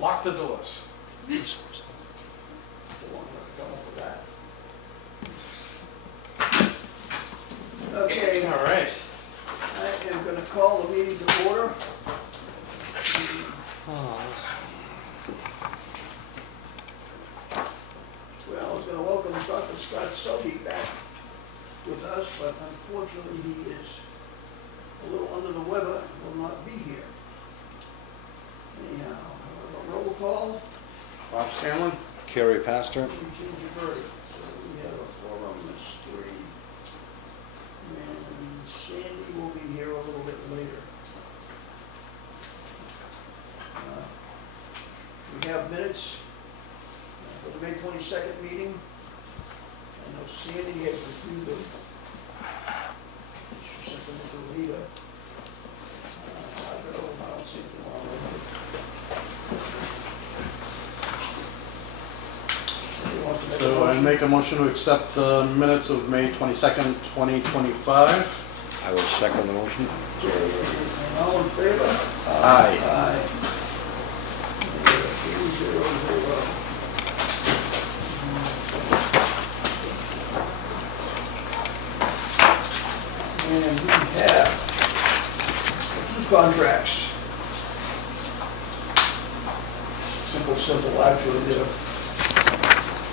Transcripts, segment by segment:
Lock the doors. Don't want to come up with that. Okay, All right. I am gonna call the meeting to order. Well, I was gonna welcome Dr. Scott Sobey back with us, but unfortunately he is a little under the weather and will not be here. Anyhow, a roll call, Bob Scanlon. Carrie Pastor. and Ginger Birdie. So we have a quorum, that's 3. And Sandy will be here a little bit later. We have minutes for the May 22nd meeting. I know Sandy has reviewed them. She sent them to Rita. I don't see anything wrong with them. Somebody wants to make a So I motion? make a motion to accept the minutes of May 22nd, 2025. I will second the motion. Okay, and all in favor? Aye. Aye. 3-0-0. And we have a few contracts. Simple, actually, they're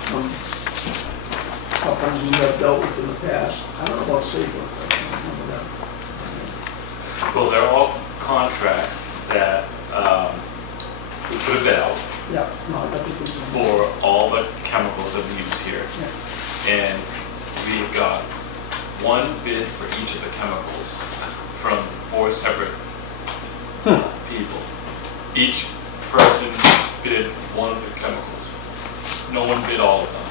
from companies we have dealt with in the past. I don't know about Sabre, but I don't remember that. Well, they're all contracts that we put a bid out Yeah, no, I think it's. for all the chemicals that we use here. Yeah. And we've got one bid for each of the chemicals from 4 separate people. Each person bid one of the chemicals. No one bid all of them.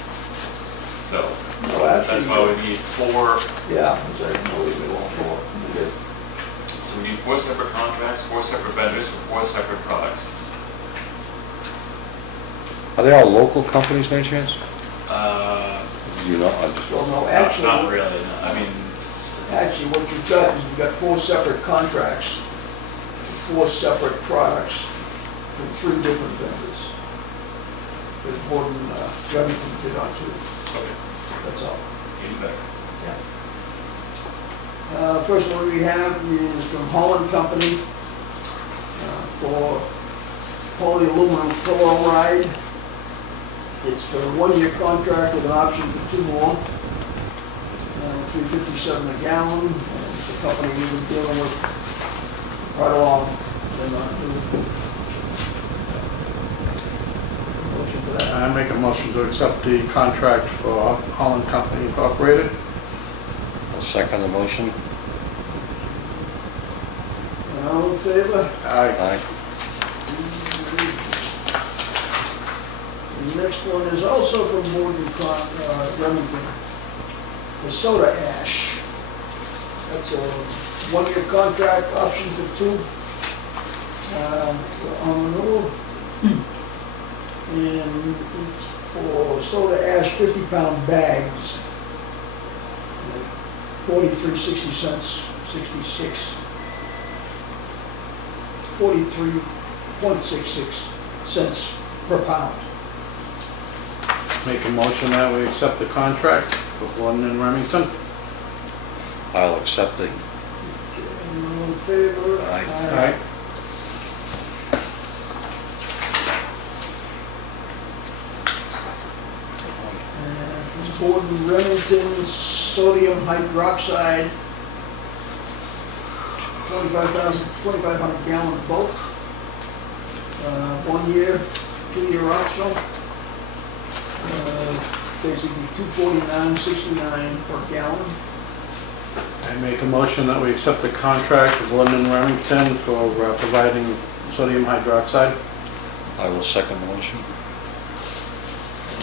So No, actually. that's why we need 4. Yeah, which I know we did all four. We did. So we need 4 separate contracts, 4 separate vendors for 4 separate products. Are they all local companies, by chance? You know, I just Well, no, Not actually, really. No. I mean, actually what you've got is you've got 4 separate contracts, 4 separate products from 3 different vendors. There's more than Remington did on 2, okay, that's all. even better. First one we have is from Holland Company for polyaluminum fluoride. It's for a 1-year contract with an option for 2 more. $3.57 a gallon, and it's a company we've been dealing with right along. They're not new. Motion for that. I make a motion to accept the contract for Holland Company Incorporated. I'll second the motion. And all in favor? Aye. Aye. The next one is also from Remington, for soda ash. That's a 1-year contract, option for 2, on renewal. And it's for soda ash 50-pound bags, 43.60 cents, 66, 43.66 cents per pound. Make a motion that we accept the contract for Gordon and Remington. I'll accept the, And all in favor? Aye. Aye. And from Gordon Remington, sodium hydroxide, 2,500 gallon bulk, 1 year, 2-year optional, basically $249.69 per gallon. I make a motion that we accept the contract for Gordon and Remington for providing sodium hydroxide. I will second the motion.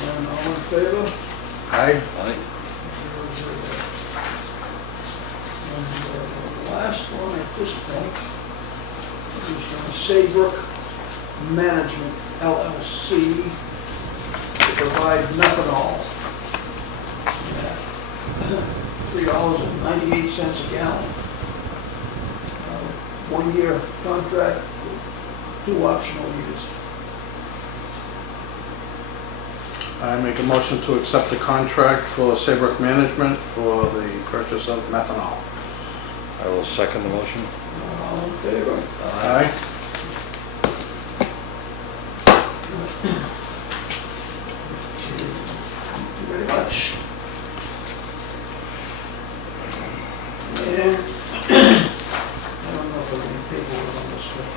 And all in favor? Aye. Aye. And the last one at this point is from Saybrook Management LLC to provide methanol at $3.98 a gallon. 1-year contract, 2 optional years. I make a motion to accept the contract for Saybrook Management for the purchase of methanol. I will second the motion. All in favor? Aye. Thank you very much. And I don't know if I have any paperwork on this, but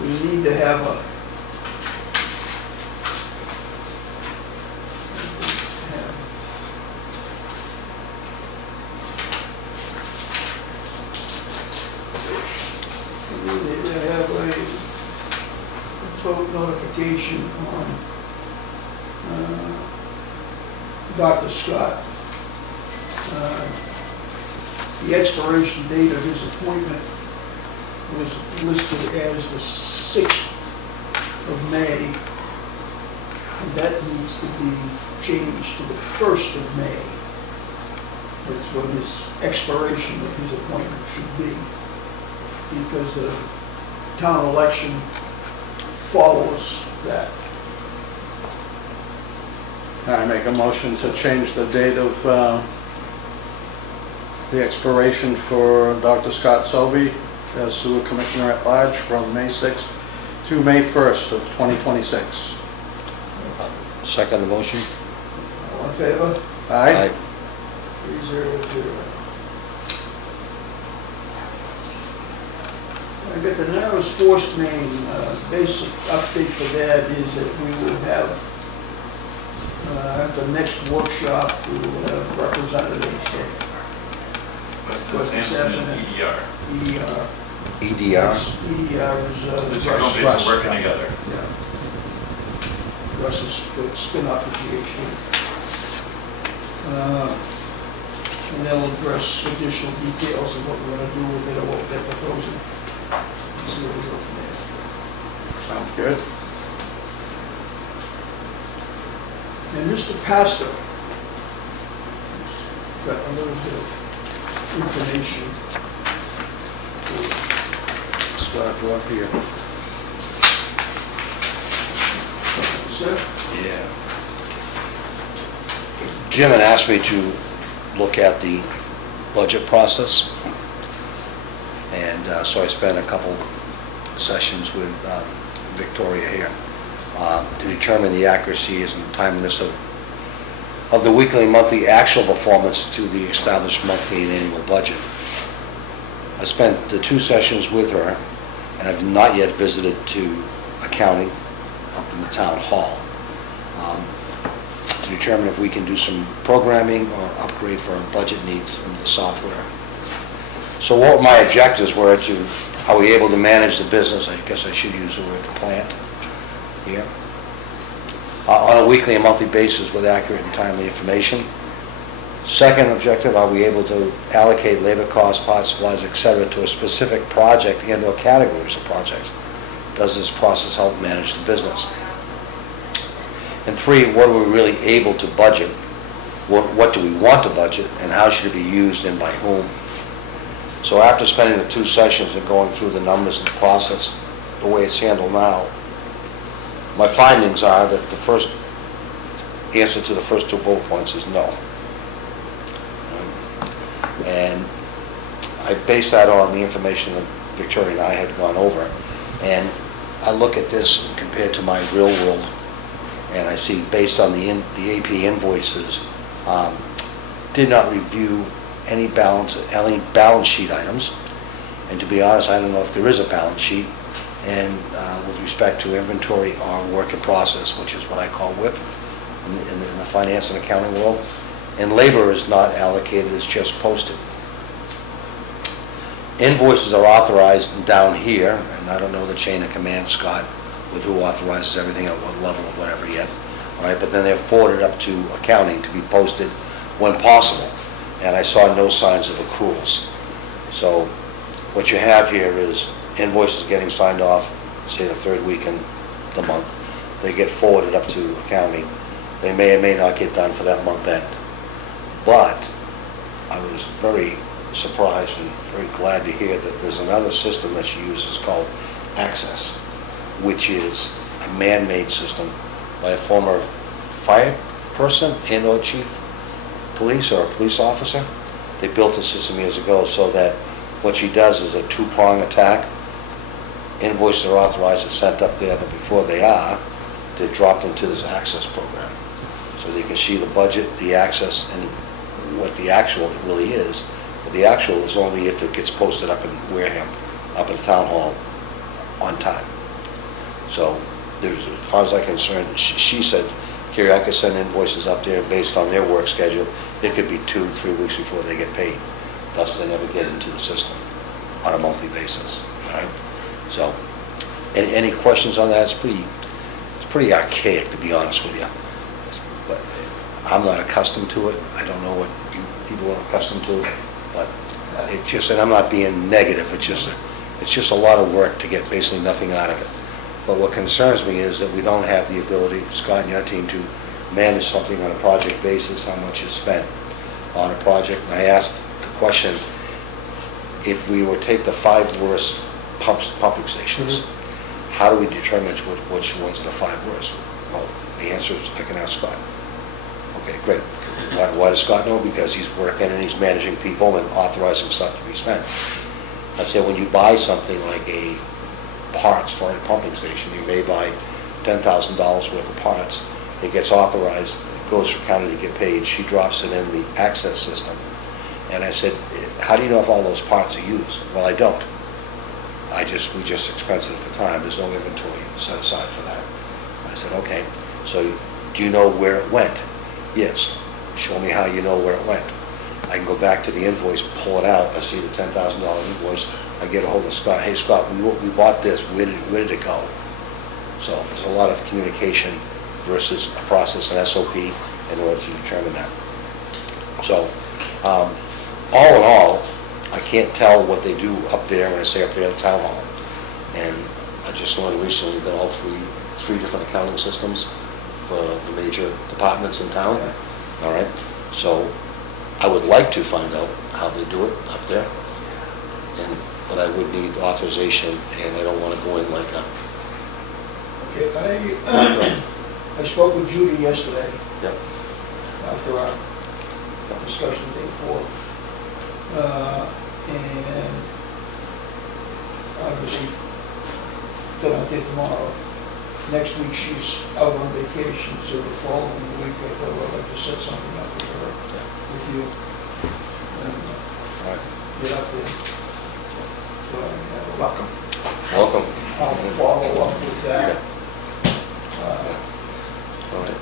we need to have a vote notification on Dr. Scott. The expiration date of his appointment was listed as the 6th of May, and that needs to be changed to the 1st of May. That's when his expiration of his appointment should be, because the town election follows that. I make a motion to change the date of the expiration for Dr. Scott Selby as sewer commissioner at large from May 6th to May 1st of 2026. Second the motion. All in favor? Aye. 3-0-0. I got the Narrows Force Main, basic update for that is that we will have, at the next workshop, we will have representatives of Weston Weston Sampson and Sampson. EDR. EDR. EDR. EDR is, The two Russ. companies Russ, are working yeah. together. Yeah. Russ is the spin-off of GHD. And they'll address additional details of what we're gonna do with it or what they're proposing. See where we go from there. Sounds good. And Mr. Pastor has got a little bit of information. Start up here. Sir? Yeah. Jim had asked me to look at the budget process. And so I spent a couple sessions with Victoria here to determine the accuracies and timeliness of the weekly and monthly actual performance to the established monthly and annual budget. I spent the 2 sessions with her, and I've not yet visited to accounting up in the town hall to determine if we can do some programming or upgrade for our budget needs from the software. So what my objectives were to, are we able to manage the business, I guess I should use the word plant here, on a weekly and monthly basis with accurate and timely information. Second objective, are we able to allocate labor costs, parts, supplies, etc. to a specific project and or categories of projects? Does this process help manage the business? And 3, what are we really able to budget? What do we want to budget, and how should it be used and by whom? So after spending the 2 sessions and going through the numbers and the process, the way it's handled now, my findings are that the first answer to the first 2 bullet points is no. And I base that on the information that Victoria and I had gone over. And I look at this compared to my real world, and I see based on the AP invoices, did not review any balance sheet items. And to be honest, I don't know if there is a balance sheet. And with respect to inventory or work in process, which is what I call WIP in the finance and accounting world. And labor is not allocated, it's just posted. Invoices are authorized down here, and I don't know the chain of command, Scott, with who authorizes everything at what level or whatever yet. All right, but then they're forwarded up to accounting to be posted when possible. And I saw no signs of accruals. So what you have here is invoices getting signed off, say the 3rd week in the month. They get forwarded up to accounting. They may or may not get done for that month end. But I was very surprised and very glad to hear that there's another system that she uses called Access, which is a man-made system by a former fire person and/or chief of police or a police officer. They built a system years ago so that what she does is a two-prong attack. Invoices are authorized and sent up there, but before they are, they're dropped into this access program. So they can see the budget, the access, and what the actual really is. But the actual is only if it gets posted up in Wareham, up at the town hall, on time. So, there's, as far as I'm concerned, she said, Kerry, I could send invoices up there based on their work schedule. It could be 2-3 weeks before they get paid. Thus, they never get into the system on a monthly basis, all right? So, any questions on that? It's pretty archaic, to be honest with you. But I'm not accustomed to it. I don't know what you people are accustomed to, but it just, and I'm not being negative, it's just a lot of work to get basically nothing out of it. But what concerns me is that we don't have the ability, Scott and your team, to manage something on a project basis, how much is spent on a project. And I asked the question, if we were to take the 5 worst pumping stations, how do we determine which ones are the 5 worst? Well, the answer is, I can ask Scott. Okay, great. Why does Scott know? Because he's working and he's managing people and authorizing stuff to be spent. I said, when you buy something like a parts for a pumping station, you may buy $10,000 worth of parts. It gets authorized, it goes for county to get paid. She drops it in the access system. And I said, how do you know if all those parts are used? Well, I don't. We just expense it at the time. There's no inventory set aside for that. I said, okay, so do you know where it went? Yes. Show me how you know where it went. I can go back to the invoice, pull it out, I see the $10,000 invoice, I get a hold of Scott, hey Scott, we bought this, where did it go? So there's a lot of communication versus a process, an SOP, in order to determine that. So, all in all, I can't tell what they do up there when I say up there at the town hall. And I just learned recently that all three different accounting systems for the major departments in town. All right, so I would like to find out how they do it up there, but I would need authorization, and I don't want to go in like a... Okay, I spoke with Judy yesterday. Yep. After our discussion the day before. And obviously, then I'll get tomorrow. Next week she's out on vacation, so the following week I told her I'd like to set something up with her, with you. And All right. get up there. So I mean, welcome. Welcome. I'll follow up with that. All right.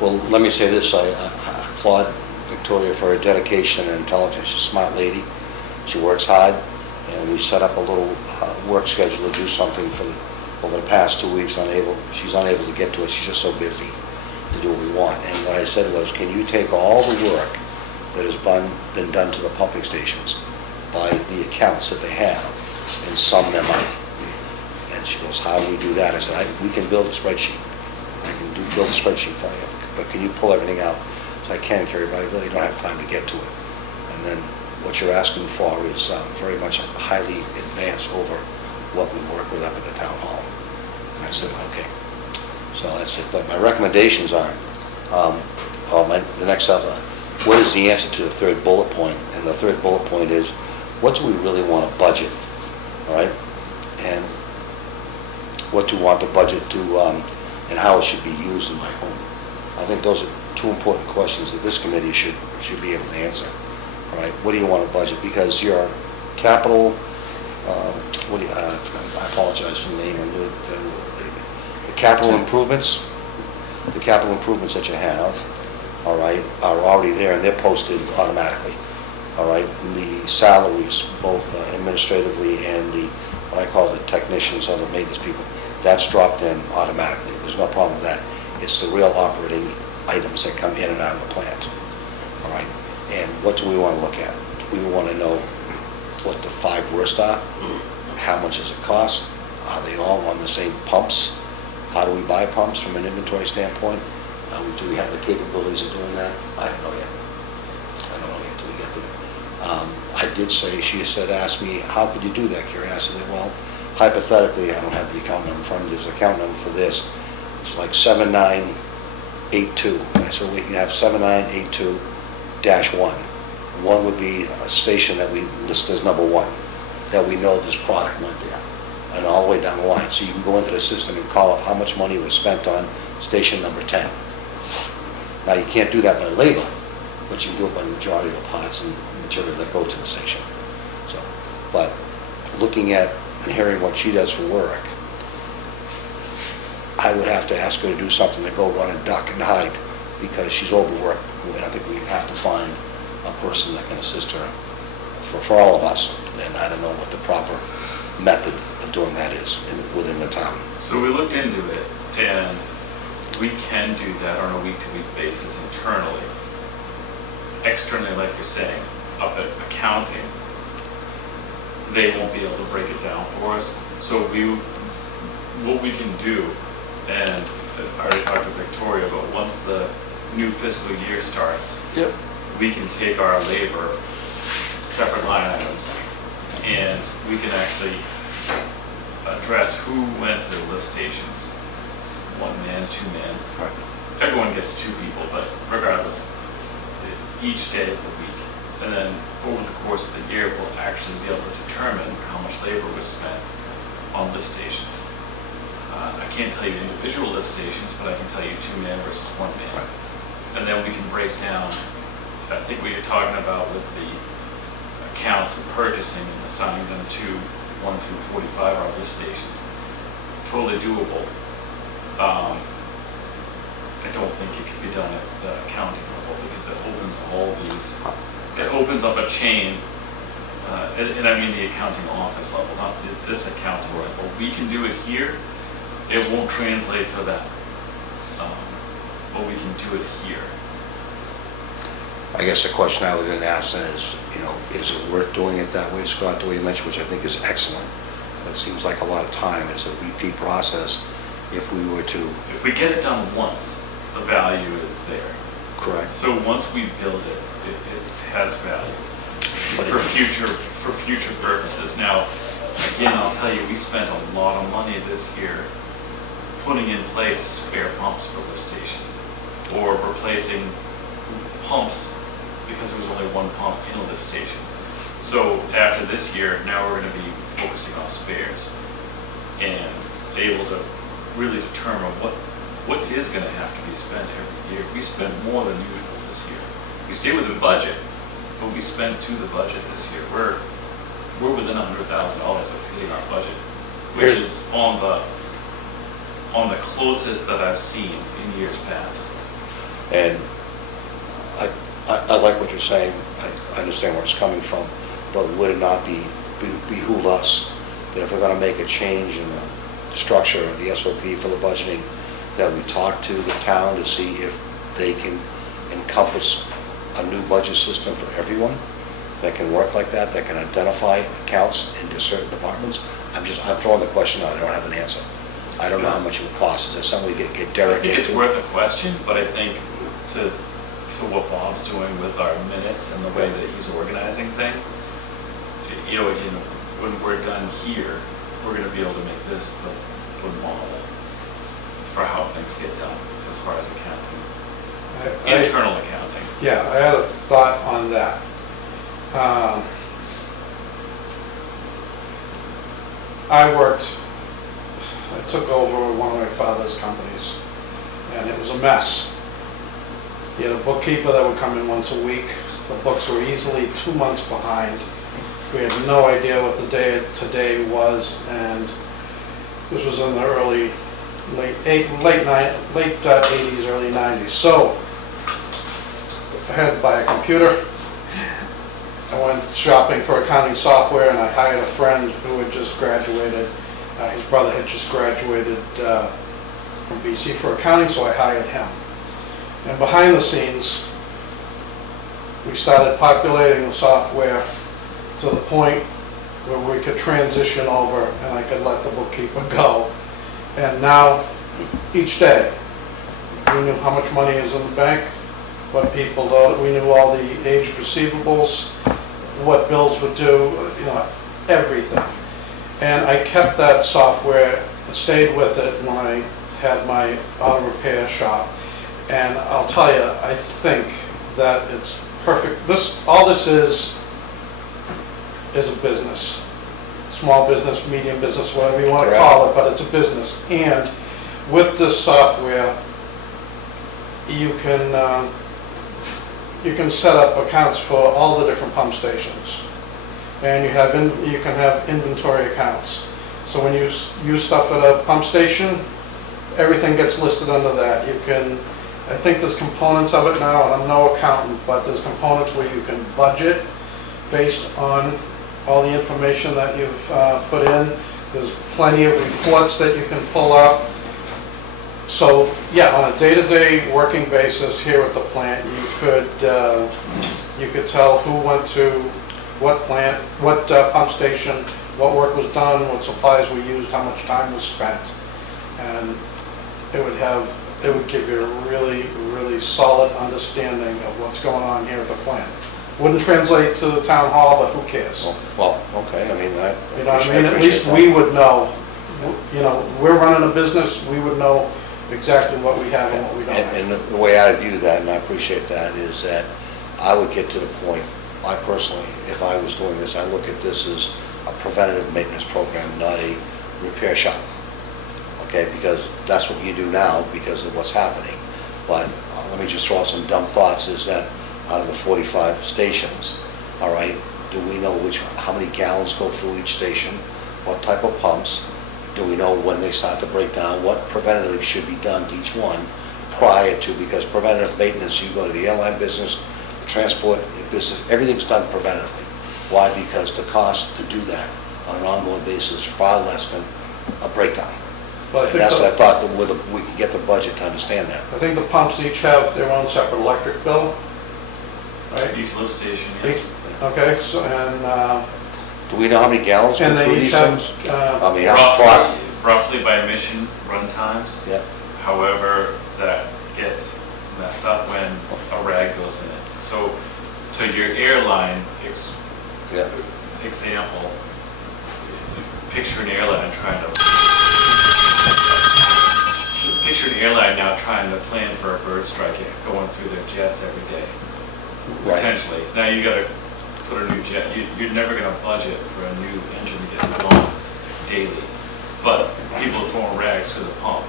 Well, let me say this, I applaud Victoria for her dedication and intelligence. She's a smart lady. She works hard, and we set up a little work schedule to do something over the past 2 weeks. She's unable to get to it. She's just so busy to do what we want. And what I said was, can you take all the work that has been done to the pumping stations by the accounts that they have and sum them up? And she goes, how do we do that? I said, we can build a spreadsheet. I can build a spreadsheet for you, but can you pull everything out? So I can, Kerry, but I really don't have time to get to it. And then what you're asking for is very much highly advanced over what we work with up at the town hall. And I said, okay. So that's it. But my recommendations are, the next up, what is the answer to the third bullet point? And the third bullet point is, what do we really want to budget? All right? And what do we want the budget to, and how it should be used in my home? I think those are 2 important questions that this committee should be able to answer. All right? What do you want to budget? Because your capital, I apologize for the name, the capital improvements that you have, all right, are already there, and they're posted automatically, all right? The salaries, both administratively and what I call the technicians or the maintenance people, that's dropped in automatically. There's no problem with that. It's the real operating items that come in and out of the plant, all right? And what do we want to look at? We want to know what the 5 worst are, how much does it cost, are they all on the same pumps? How do we buy pumps from an inventory standpoint? Do we have the capabilities of doing that? I don't know yet. I don't know yet until we get there. I did say, she said, ask me, how could you do that, Kerry? I said, well, hypothetically, I don't have the account number in front of me, there's an account number for this. it's like 7982. And so we can have 7982-1. One would be a station that we list as number one, that we know this product went there, and all the way down the line. So you can go into the system and call up how much money was spent on station number 10. Now, you can't do that by labor, but you can do it by the majority of the parts and material that go to the station. So, but looking at and hearing what she does for work, I would have to ask her to do something to go run and duck and hide, because she's overworked, and I think we have to find a person that can assist her for all of us, and I don't know what the proper method of doing that is within the town. So we looked into it, and we can do that on a week-to-week basis internally. Externally, like you're saying, up at accounting, they won't be able to break it down for us. So what we can do, and I already talked to Victoria, but once the new fiscal year starts, Yep. we can take our labor, separate line items, and we can actually address who went to the lift stations. One man, two man. Everyone gets two people, but regardless, each day of the week. And then over the course of the year, we'll actually be able to determine how much labor was spent on lift stations. I can't tell you individual lift stations, but I can tell you two man versus one man. And then we can break down, I think what you're talking about with the accounts and purchasing and assigning them to 1 through 45 are lift stations. Totally doable. I don't think it can be done at the accounting level, because it opens up a chain, and I mean the accounting office level, not this accounting level. We can do it here, it won't translate to that, but we can do it here. I guess the question I was going to ask then is, is it worth doing it that way, Scott, the way you mentioned, which I think is excellent. But it seems like a lot of time. It's a repeat process if we were to... If we get it done once, the value is there. Correct. So once we build it, it has value for future purposes. Now, again, I'll tell you, we spent a lot of money this year putting in place spare pumps for lift stations, or replacing pumps because there was only one pump in a lift station. So after this year, now we're going to be focusing on spares and able to really determine what is going to have to be spent every year. We spent more than usual this year. We stay within budget, but we spent to the budget this year. We're within $100,000 of hitting our budget, which is on the closest that I've seen in years past. And I like what you're saying. I understand where it's coming from, but would it not behoove us that if we're going to make a change in the structure of the SOP for the budgeting, that we talk to the town to see if they can encompass a new budget system for everyone that can work like that can identify accounts into certain departments? I'm throwing the question out. I don't have an answer. I don't know how much it would cost. Is that something we get Derek into? I think it's worth a question, but I think to what Bob's doing with our minutes and the way that he's organizing things, when we're done here, we're going to be able to make this the model for how things get done as far as accounting, internal accounting. Yeah, I had a thought on that. I took over one of my father's companies, and it was a mess. He had a bookkeeper that would come in once a week. The books were easily 2 months behind. We had no idea what the day today was, and this was in the late 80s, early 90s. So I had to buy a computer. I went shopping for accounting software, and I hired a friend who had just graduated. His brother had just graduated from BC for accounting, so I hired him. And behind the scenes, we started populating the software to the point where we could transition over and I could let the bookkeeper go. And now, each day, we knew how much money is in the bank, what people owed, we knew all the aged receivables, what bills would do, everything. And I kept that software, stayed with it when I had my auto repair shop. And I'll tell you, I think that it's perfect. All this is a business. Small business, medium business, whatever you want to call it, but it's a business. And with this software, you can set up accounts for all the different pump stations. And you can have inventory accounts. So when you use stuff at a pump station, everything gets listed under that. I think there's components of it now, and I'm no accountant, but there's components where you can budget based on all the information that you've put in. There's plenty of reports that you can pull up. So, yeah, on a day-to-day working basis here at the plant, you could tell who went to what plant, what pump station, what work was done, what supplies were used, how much time was spent. And it would give you a really, really solid understanding of what's going on here at the plant. Wouldn't translate to the town hall, but who cares? Well, okay, I mean, You know what I mean? At least we would know. You know, we're running a business, we would know exactly what we have and what we don't have. And the way I view that, and I appreciate that, is that I would get to the point, I personally, if I was doing this, I look at this as a preventative maintenance program, not a repair shop. Okay, because that's what you do now because of what's happening. But let me just throw out some dumb thoughts, is that out of the 45 stations, all right, do we know how many gallons go through each station? What type of pumps? Do we know when they start to break down? What preventative should be done to each one prior to, because preventative maintenance, you go to the airline business, transport business, everything's done preventatively. Why? Because the cost to do that on an ongoing basis is far less than a breakdown. Well, I And think that's what I thought that we could get the budget to understand that. I think the pumps each have their own separate electric bill, right? Each lift station, yeah. Okay, so, and Do we know how many gallons go they through each these have, things? I mean, how far? Roughly by emission run times. Yeah, However, that gets messed up when a rag goes in it. So, to your airline yeah. example, picture an airline trying to now trying to plan for a bird strike going through their jets every day. Right. Potentially. Now you got to put a new jet. You're never going to budget for a new engine to get put on daily. But people are throwing rags to the pump.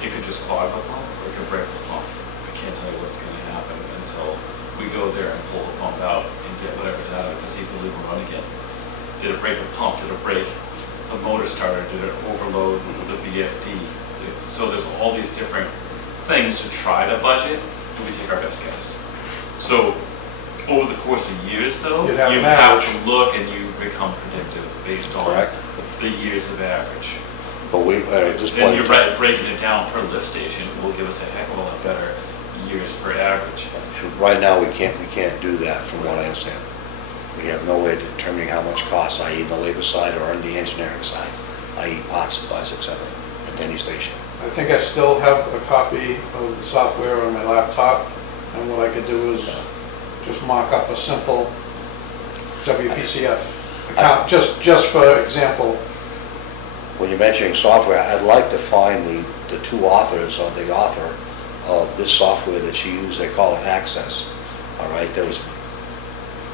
It could just clog the pump or it could break the pump. I can't tell you what's going to happen until we go there and pull the pump out and get whatever's out of it to see if it'll even run again. Did it break the pump? Did it break the motor starter? Did it overload the VFD? So there's all these different things to try to budget, and we take our best guess. So over the course of years, though, You'd have you an have average. to look and you become predictive based on Correct. the years of average. But at this And point, you're breaking it down per lift station will give us a heck of a lot better years per average. right now, we can't do that from what I understand. We have no way of determining how much costs, i.e. in the labor side or on the engineering side, i.e. parts, supplies, et cetera, at any station. I think I still have a copy of the software on my laptop, and what I could do is just mock up a simple WPCF account, just for example. When you're mentioning software, I'd like to find the two authors or the author of this software that you use. They call it Access, all right? There was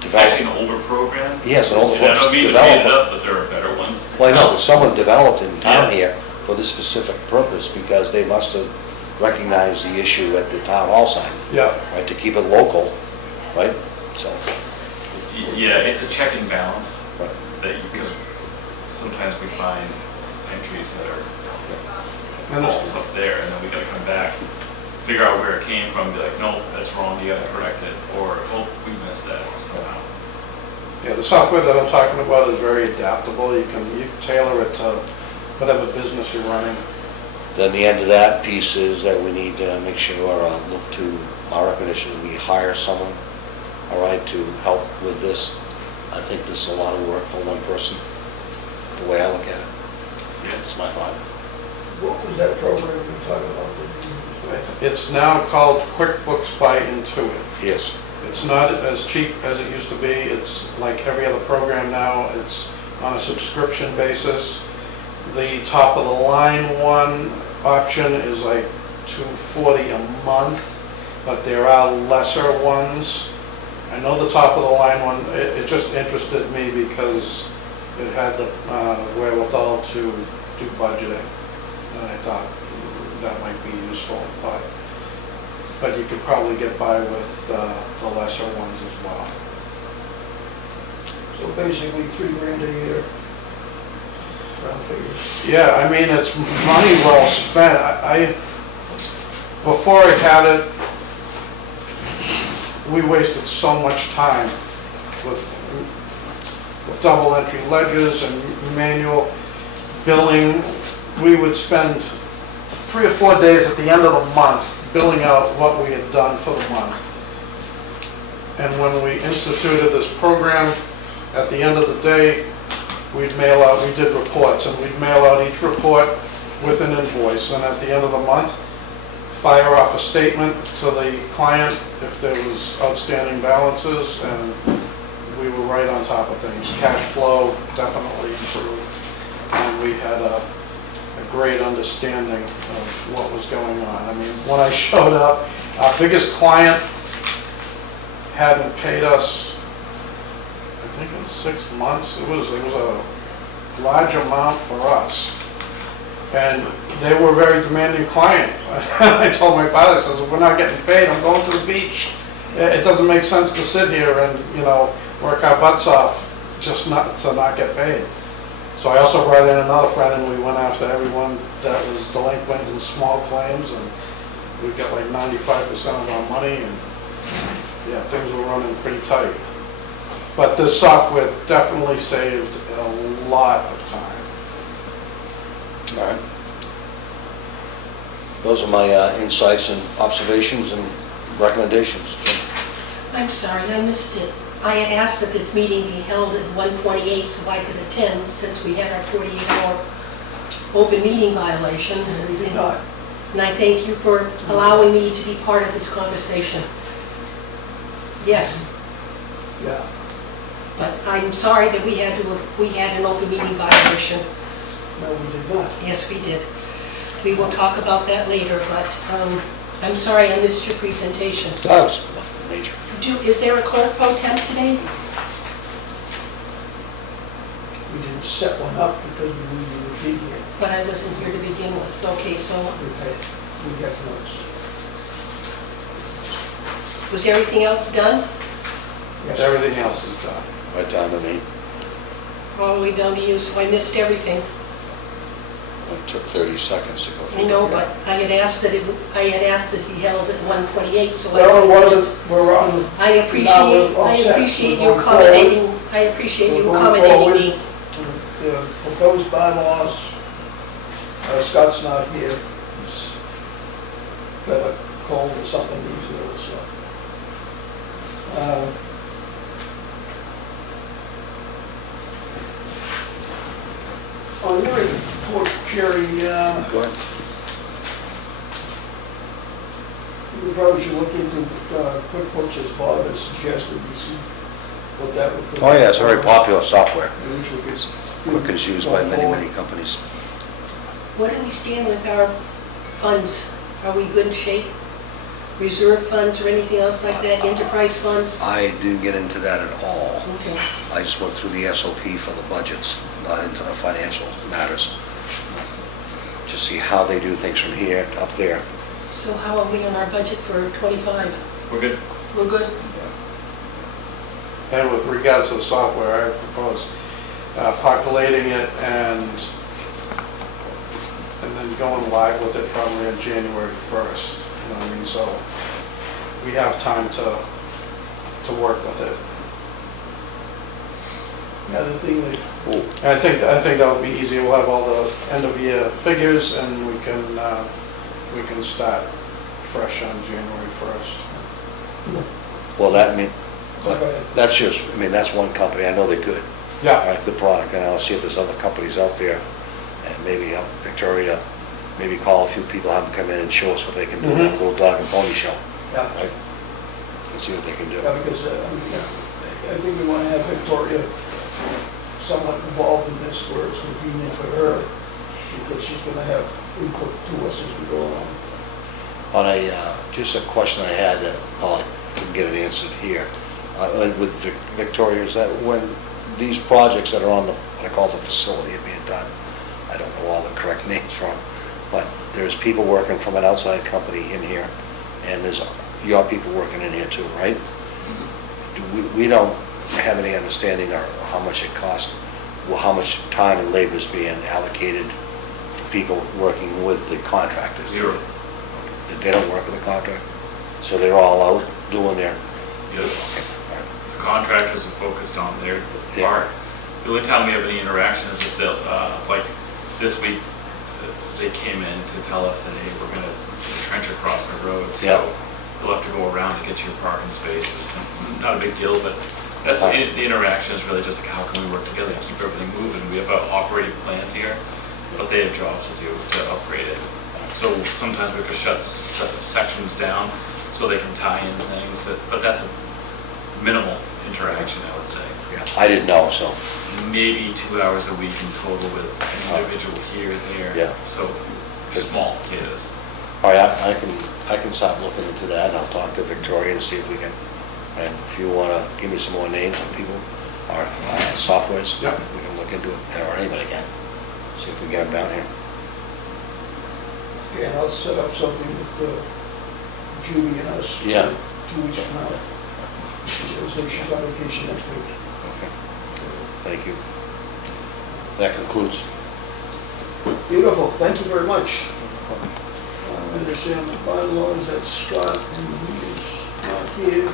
It's actually an older program. Yes, an older I don't mean to beat developed. it up, but there are better ones. Well, I know, but someone developed in town Yeah. here for this specific purpose because they must have recognized the issue at the town hall side, Yeah, right, to keep it local, right? So, Yeah, it's a check and balance right. that because sometimes we find entries that are and false this, up there, and then we gotta come back, figure out where it came from, be like, no, that's wrong, you gotta correct it, or, oh, we missed that somehow. yeah, the software that I'm talking about is very adaptable. You can tailor it to whatever business you're running. Then the end of that piece is that we need to make sure, look to our recognition, we hire someone, all right, to help with this. I think this is a lot of work for one person, the way I look at it. Yeah. It's my thought. What was that program you were talking about that you used? It's now called QuickBooks by Intuit. Yes. It's not as cheap as it used to be. It's like every other program now. It's on a subscription basis. The top of the line one option is like $240 a month, but there are lesser ones. I know the top of the line one, it just interested me because it had the wherewithal to do budgeting. And I thought that might be useful, but you could probably get by with the lesser ones as well. So basically $3,000 a year, round figures. Yeah, I mean, it's money well spent. Before I had it, we wasted so much time with double entry ledgers and manual billing. We would spend 3 or 4 days at the end of the month billing out what we had done for the month. And when we instituted this program, at the end of the day, we did reports, and we'd mail out each report with an invoice, and at the end of the month, fire off a statement to the client if there was outstanding balances, and we were right on top of things. Cash flow definitely improved, and we had a great understanding of what was going on. I mean, when I showed up, our biggest client hadn't paid us, I think in 6 months. It was a large amount for us. And they were a very demanding client. I told my father, I says, we're not getting paid, I'm going to the beach. It doesn't make sense to sit here and, work our butts off just not get paid. So I also brought in another friend, and we went after everyone that was delinquent in small claims, and we got like 95% of our money, and yeah, things were running pretty tight. But this software definitely saved a lot of time. All right. Those are my insights and observations and recommendations. Jim? I'm sorry, I missed it. I had asked that this meeting be held at 1:28 so I could attend, since we had our 48-hour open meeting violation. And we did not. And I thank you for allowing me to be part of this conversation. Yes, Yeah. but I'm sorry that we had an open meeting violation. No, we did not. Yes, we did. We will talk about that later, but I'm sorry I missed your presentation. That was major. Is there a clerk pro temp today? We didn't set one up because we knew you would be here. But I wasn't here to begin with. Okay, so We have notes. was everything else done? Yes. Everything else is done. Right down to me. All the way down to you, so I missed everything. It took 30 seconds to go through. I know, but I had asked that it be held at 1:28, so I... Well, it wasn't, we're on. I appreciate you accommodating, me. The proposed bylaws, Scott's not here. He's got a cold or something he's ill, so. On your report, Jerry, Go ahead. we probably should look into QuickBooks as Bob has suggested and see what that would. Oh yeah, it's very popular software. Which we could. Quick is used by many companies. What do we stand with our funds? Are we good shape? Reserve funds or anything else like that, enterprise funds? I didn't get into that at all. Okay. I just went through the SOP for the budgets, not into the financial matters. Just see how they do things from here to up there. So how are we on our budget for 25? We're good. We're good? And with regards to the software, I propose populating it and then going live with it probably on January 1st. You know what I mean? So we have time to work with it. The other thing that, And I think that'll be easier. We'll have all the end of year figures, and we can start fresh on January 1st. Well, that mean, go ahead. that's just, I mean, that's one company. I know they're good. All Yeah. right, good product, and I'll see if there's other companies out there, and maybe help Victoria, maybe call a few people, have them come in and show us what they can do, Mhm. like a little dog and pony show, Yeah, right? And see what they can do. yeah, because, I think we want to have Victoria somewhat involved in this where it's convenient for her. because she's gonna have input to us as we go along. On just a question I had that I couldn't get it answered here. With Victoria, is that when these projects that are on the, what I call the facility are being done, I don't know all the correct names for them, but there's people working from an outside company in here, and there's your people working in here too, right? We don't have any understanding of how much it costs, well, how much time and labor is being allocated for people working with the contractors. Zero. They don't work with the contractor, so they're all out doing their. Yep. The contractors are focused on their Yeah. part. The only time we have any interaction is if they'll, like this week, they came in to tell us that, hey, we're gonna trench across the road, Yeah. so you'll have to go around to get to your parking spaces. Not a big deal, but that's what the interaction is really just like, how can we work together to keep everything moving? We have operating plans here, but they have jobs to do to upgrade it. So sometimes we have to shut sections down so they can tie in things, but that's a minimal interaction, I would say. Yeah, I didn't know, so. Maybe 2 hours a week in total with an individual here, there. Yeah. So small kids. All right, I can start looking into that, and I'll talk to Victoria and see if we can, and if you wanna give me some more names of people, or softwares, Yep. we can look into it, or anybody can, see if we can get them down here. Okay, and I'll set up something with Judy and us. for Yeah. 2 weeks from now. So she's on vacation next week. Okay, thank you. That concludes. Beautiful, thank you very much. I understand the bylaws, that's Scott, and he is not here.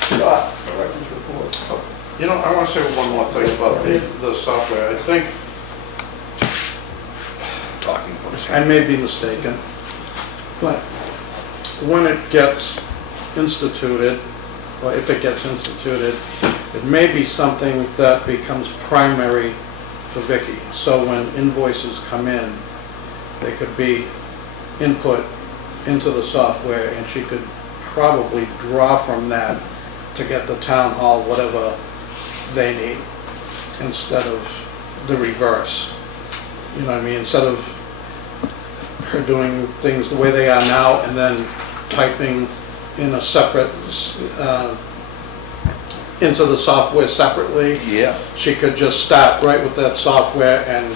Scott, director's report. You know, I want to say one more thing about the software. I think, Talking points. I may be mistaken, but when it gets instituted, or if it gets instituted, it may be something that becomes primary for Vicky. So when invoices come in, they could be input into the software, and she could probably draw from that to get the town hall whatever they need, instead of the reverse. You know what I mean? Instead of her doing things the way they are now and then typing in a separate, into the software separately. Yeah. She could just start right with that software and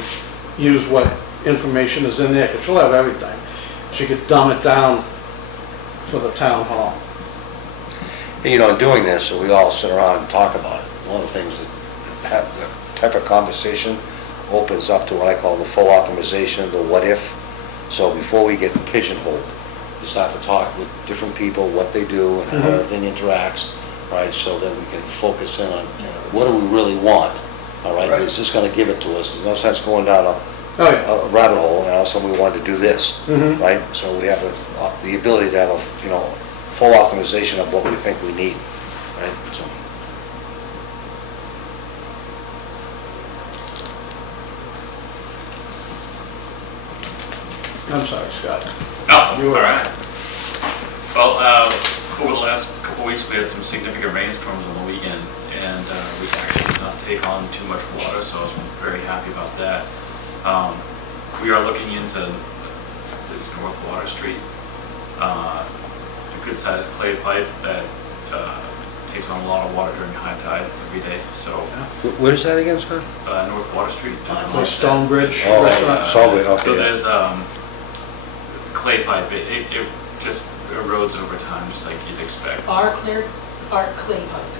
use what information is in there, because she'll have everything. She could dumb it down for the town hall. You know, doing this, we all sit around and talk about it. One of the things that have the type of conversation opens up to what I call the full optimization, the what if. So before we get pigeonholed, we start to talk with different people, what they do and how everything interacts, right? So that we can focus in on what do we really want, all right? Right. Is this gonna give it to us? There's no sense going down Oh, yeah. a rabbit hole and all of a sudden we want to do this, Mhm. right? So we have the ability to have a, you know, full optimization of what we think we need, right? So. I'm sorry, Scott. Oh, You all were- right. Well, over the last couple of weeks, we had some significant rainstorms on the weekend, and we actually did not take on too much water, so I was very happy about that. We are looking into this North Water Street, a good-sized clay pipe that takes on a lot of water during high tide every day, so What is that again, Scott? North Water Street. The Stonebridge Oh, restaurant. Stonebridge, okay, So yeah. there's clay pipe, it just erodes over time, just like you'd expect. Our clay pipe,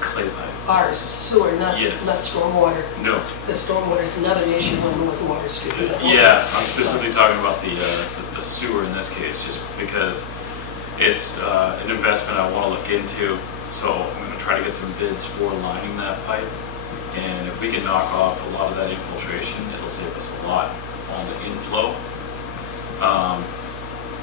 Clay pipe, ours, sewer, not Yes. stormwater. no. The stormwater is another issue on North Water Street. Yeah, I'm specifically talking about the sewer in this case, just because it's an investment I want to look into. So I'm going to try to get some bids for lining that pipe. And if we can knock off a lot of that infiltration, it'll save us a lot on the inflow.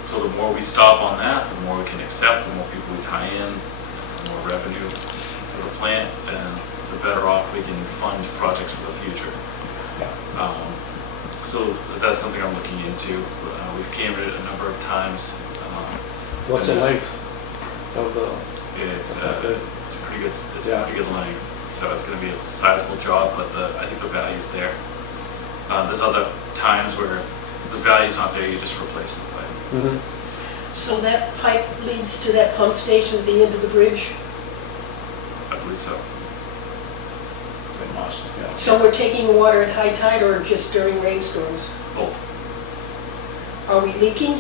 So the more we stop on that, the more we can accept, the more people we tie in, the more revenue for the plant, and the better off we can fund projects for the future. So that's something I'm looking into. We've cambered it a number of times. What's the length of the, It's Okay. it's a pretty good, it's Yeah. a pretty good length. So it's going to be a sizable job, but I think the value's there. There's other times where the value's not there, you just replace the pipe. So that pipe leads to that pump station at the end of the bridge? I believe so. They must, yeah. So we're taking water at high tide or just during rainstorms? Both, Are we leaking?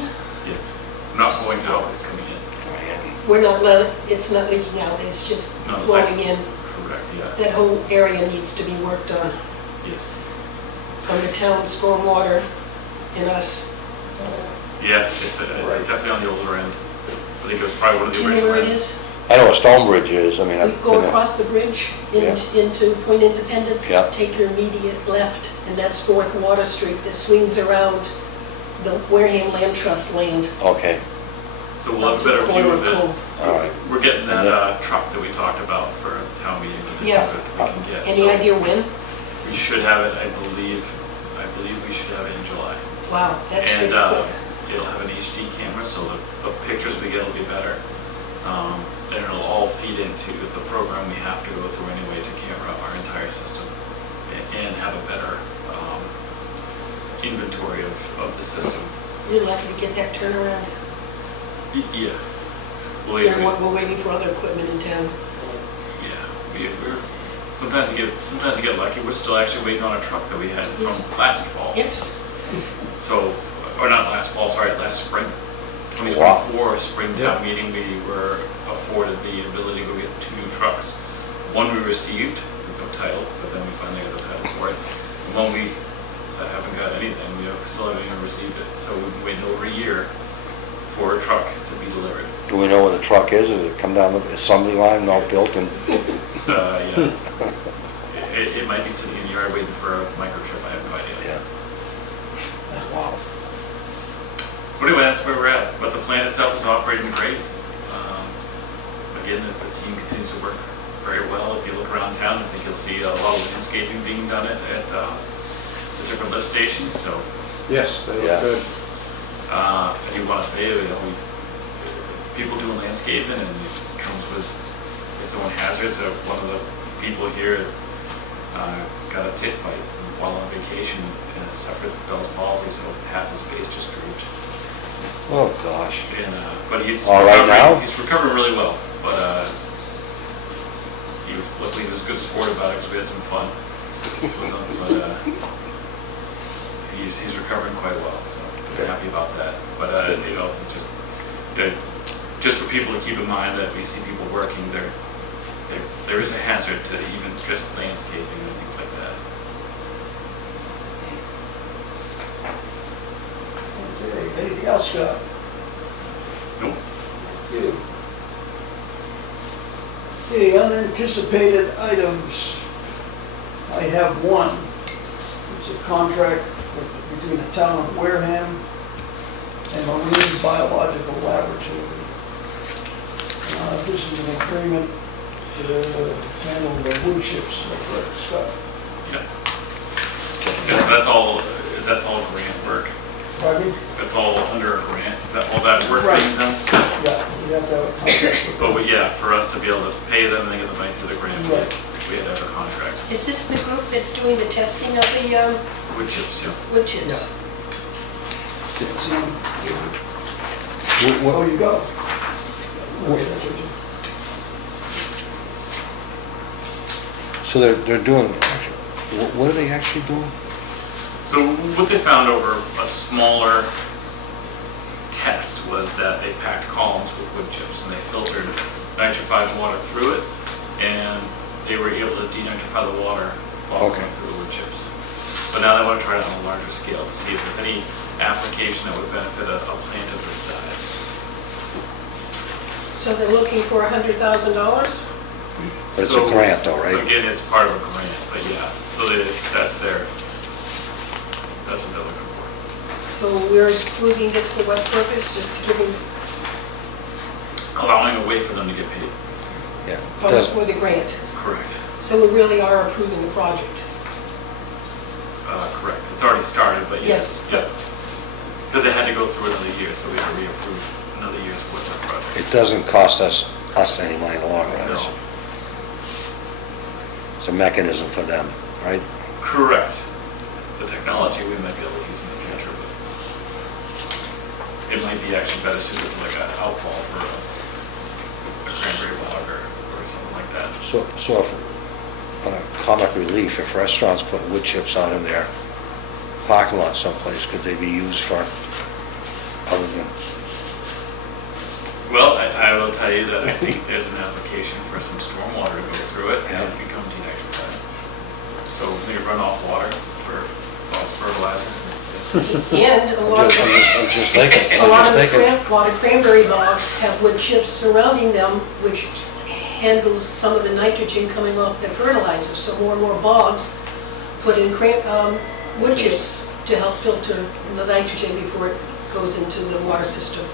yes. Not going out, it's coming in. We're not it's not leaking out, it's just No, flowing in. Correct, yeah, That whole area needs to be worked on yes. from the town stormwater and us. Yeah, it's definitely on the older end. I think it was probably one of Do the you know original where it ends. is? I know what Stonebridge is, I mean, You I've go been there. across the bridge Yeah. into Point Independence, Yeah. take your immediate left, and that's North Water Street that swings around the Wareham Land Trust land. Okay, So we'll up have a to the better corner view of of it. Cove. all right. We're getting And that truck that we talked about for town meeting. Yes. That we can get. Any So idea when? We should have it, I believe we should have it in July. Wow, that's And pretty quick. it'll have an HD camera, so the pictures we get will be better. And it'll all feed into the program we have to go through anyway to camera our entire system and have a better inventory of the system. You're lucky to get that turnaround. Yeah. Believe Then me. we're waiting for other equipment in town. Yeah, we're, sometimes you get lucky. We're still actually waiting on a truck that we had from last fall. Yes, So, or not last fall, sorry, last spring. Wow. 2024 springtime meeting, we were afforded the ability to go get 2 new trucks. One we received, with no title, but then we finally got the title for it. And one we haven't got anything, still haven't even received it. So we've been waiting over a year for a truck to be delivered. Do we know where the truck is? Does it come down the assembly line, all built and? It's, yeah, it might be sitting in the yard waiting for a microchip, I have no idea. Yeah. Wow. But anyway, that's where we're at, but the plant itself is operating great. Again, the team continues to work very well. If you look around town, I think you'll see a lot of landscaping being done at the different lift stations, so Yes, they Yeah. look good. I do want to say, people doing landscaping, and it comes with its own hazards. One of the people here got a tick bite while on vacation and suffered Bell's palsy, so half his face just drooped. Oh, gosh. And, but he's All right now? He's recovering really well, but luckily he was a good sport about it because we had some fun with him. But he's recovering quite well, so we're happy about that. But just for people to keep in mind that we see people working, there is a hazard to even just landscaping and things like that. Okay, anything else, Scott? Nope. Thank you. Okay, unanticipated items. I have one. It's a contract between the town of Wareham and Marine Biological Laboratory. This is an agreement to handle the wood chips, correct, Scott? Yeah. Yeah, so that's all grant work. Pardon me? That's all under a grant, all that work Right. being done. So, Yeah, we have to have a contract with them. yeah, for us to be able to pay them and then get the money through the grant, Right. we had to have a contract. is this the group that's doing the testing of the Wood chips, yeah. wood chips? It's in- What- Oh, you got it. Okay, that's what you. So they're doing, what are they actually doing? So what they found over a smaller test was that they packed columns with wood chips and they filtered nitrified water through it, and they were able to denitrify the water while Okay. going through the wood chips. So now they want to try it on a larger scale to see if there's any application that would benefit a plant of this size. So they're looking for $100,000? But it's a grant though, right? Again, it's part of a grant, but yeah, so that's what they're looking for. So we're approving this for what purpose? Just to give them Allowing a way for them to get paid. Yeah. funds for the grant? Correct. So we really are approving the project? Correct. It's already started, but yes. Yes, Yep. Because it had to go through another year, so we had to reapprove another year's worth of project. It doesn't cost us any money in the long run, No. is it? It's a mechanism for them, right? Correct. the technology we might be able to use in the future, but it might be actually better suited for like an outfall for a cranberry bog or something like that. So if, on a comic relief, if restaurants put wood chips out in their parking lot someplace, could they be used for other than? Well, I will tell you that I think there's an application for some stormwater to go through it and Yeah. become denitrified. So maybe runoff water for fertilizer. And a lot of, I'm just thinking, a lot of thinking. lot of cranberry bogs have wood chips surrounding them, which handles some of the nitrogen coming off their fertilizer. So more and more bogs put in wood chips to help filter the nitrogen before it goes into the water system.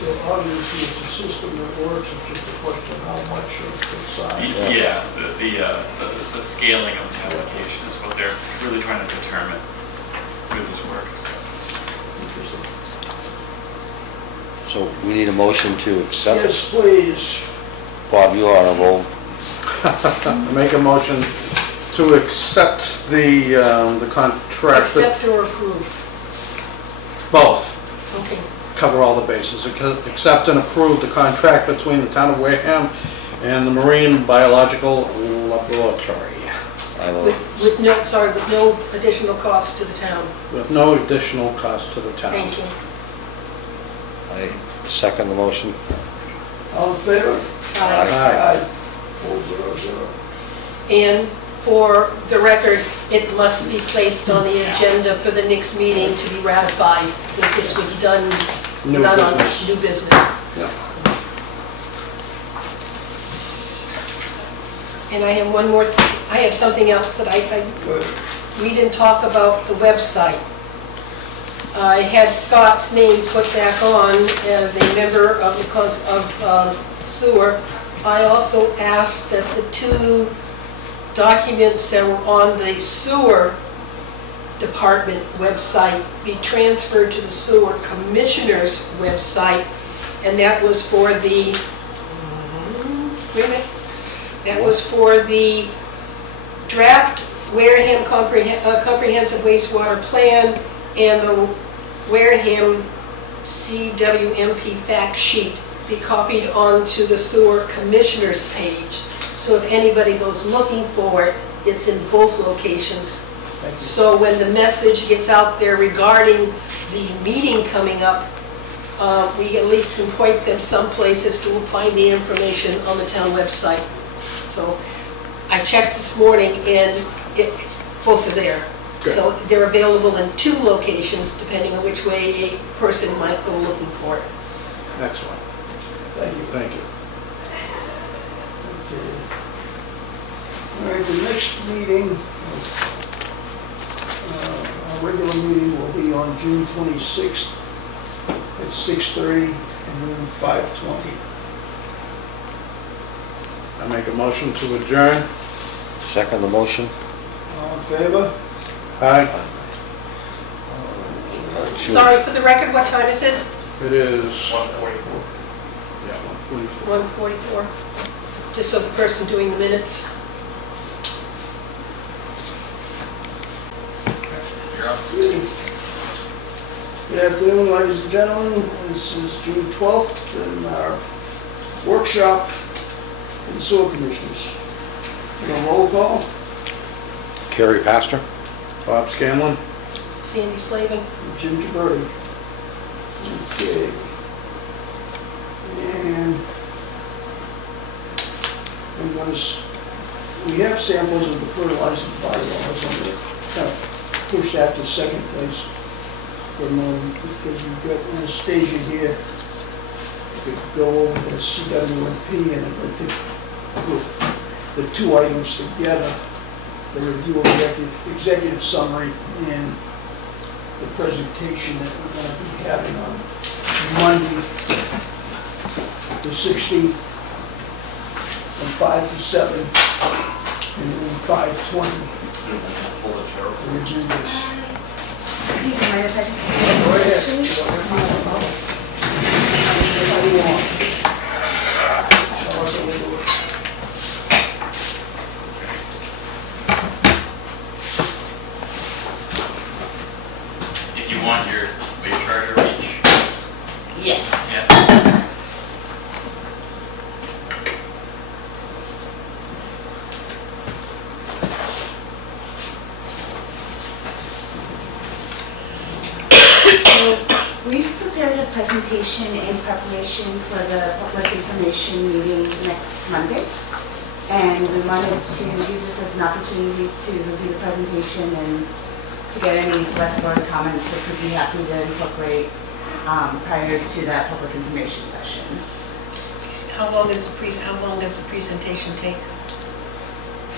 So obviously it's a system that works, it's just a question of how much of the size. Yeah, the scaling of the application is what they're really trying to determine through this work. Interesting. So we need a motion to accept. Yes, please. Bob, you are on a roll. Make a motion to accept the contract. Accept or approve. Both. Okay. Cover all the bases. Accept and approve the contract between the town of Wareham and the Marine Biological Laboratory I will, With no additional cost to the town. with no additional cost to the town. Thank you. I second the motion. All in favor? Aye. 4-0-0. And for the record, it must be placed on the agenda for the next meeting to be ratified, since this was done New not on business. new business. Yeah. And I have one more, I have something else that Good. we didn't talk about the website. I had Scott's name put back on as a member of the sewer. I also asked that the two documents that were on the sewer department website be transferred to the sewer commissioner's website, and that was for the, wait a minute, that was for the draft Wareham Comprehensive Wastewater Plan and the Wareham CWMP fact sheet be copied onto the sewer commissioner's page. So if anybody goes looking for it, it's in both locations. So when the message gets out there regarding the meeting coming up, we at least can point them some places to find the information on the town website. So I checked this morning and both are there. Good. So they're available in two locations depending on which way a person might go looking for it. Excellent. Thank you. Thank you. Okay. All right, the next meeting, our regular meeting will be on June 26th at 6:30 and room 520. I make a motion to adjourn. Second the motion. All in favor? Aye. Sorry, for the record, what time is it? It is, 144. yeah, 1:44. 1:44. Just so the person doing the minutes. You're up. Good afternoon, ladies and gentlemen. This is June 12th and our workshop for the sewer commissioners. We're going to roll call. Carrie Pastor. Bob Scanlon. Sandy Slavin. And Jim Gibberti. Okay. And I'm going to, we have samples of the fertilizer bylaws. I'm going to kind of push that to second place for a moment because we've got Anastasia here. We could go over the CWMP and I think put the two items together, the review of the executive summary and the presentation that we're going to be having on Monday, the 16th, from 5 to 7, and then 5:20. We'll review this. Go ahead. Whatever you want. Tell us what we do. you want your weight charger reach? Yes. Yeah. So we've prepared a presentation in preparation for the public information meeting next Monday. And we wanted to use this as an opportunity to review the presentation and to get any select board comments, which we'd be happy to incorporate prior to that public information session. How long does the presentation take?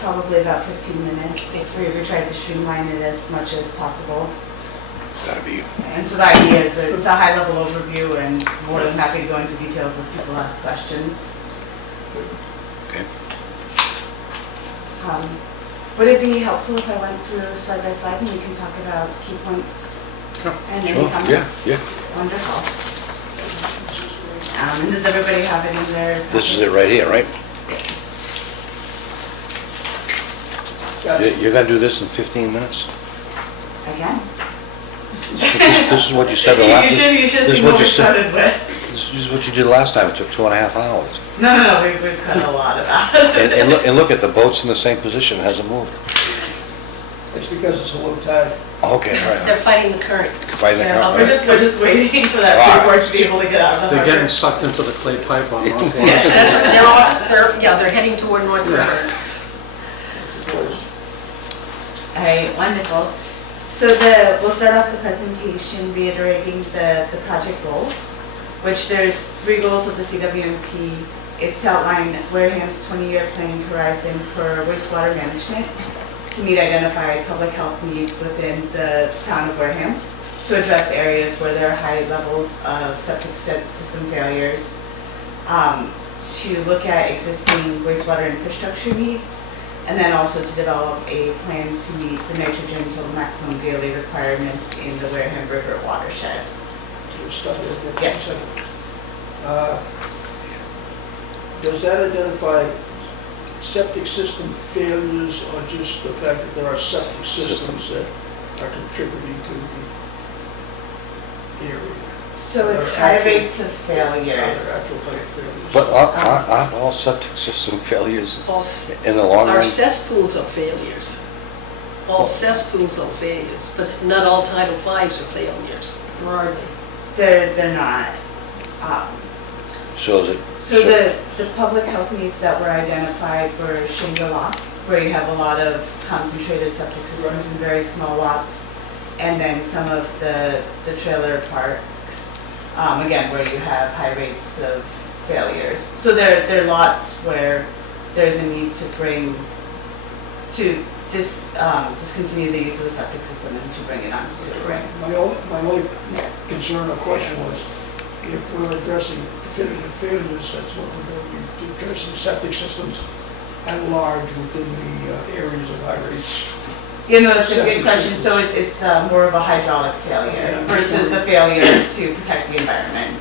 Probably about 15 minutes. We tried to streamline it as much as possible. Gotta be. And so the idea is that it's a high-level overview and more than happy to go into details as people ask questions. Okay. Would it be helpful if I went through slide by slide and we can talk about key points and any Sure, comments? yeah. Wonderful. And does everybody have it in their? This is it right here, right? You're gonna do this in 15 minutes? Again? This is what you said the last. You should this is see what what you we said. started with. This is what you did last time, it took 2.5 hours. No, we've cut a lot of that. And look at the boat's in the same position, it hasn't moved. It's because it's a low tide. Okay, They're right. fighting the current. Fighting the Yeah, current, we're right. just waiting for that All right. paperwork to be able to get out of the They're getting harbor. sucked into the clay pipe on North Wareham. That's what, they're heading toward North River. It's the place. All right, wonderful. So we'll start off the presentation reiterating the project goals, which there's 3 goals of the CWMP. It's to outline Wareham's 20-year planning horizon for wastewater management to meet identified public health needs within the town of Wareham, to address areas where there are high levels of septic system failures, to look at existing wastewater infrastructure needs, and then also to develop a plan to meet the nitrogen total maximum daily requirements in the Wareham River watershed. You'll stop there for a Yes. second. Does that identify septic system failures or just the fact that there are septic systems that are contributing to the area? So it's Are high actual- rates of Are there actual failures. failures? But aren't all septic system failures All in the long Our run? cesspools are failures. All cesspools are failures, but not all Title V's are failures, or are they? They're not. So is it? So the public health needs that were identified were Shingle, where you have a lot of concentrated septic systems in very small lots, and then some of the trailer parks, again, where you have high rates of failures. So there are lots where there's a need to discontinue the use of the septic system and to bring it onto sewer. My only concern or question was, if we're addressing definitive failures, that's what we're going to be addressing septic systems at large within the areas of high rates. You know, that's a good Septic question. So systems. it's more of a hydraulic failure Okay. versus the failure to protect the environment.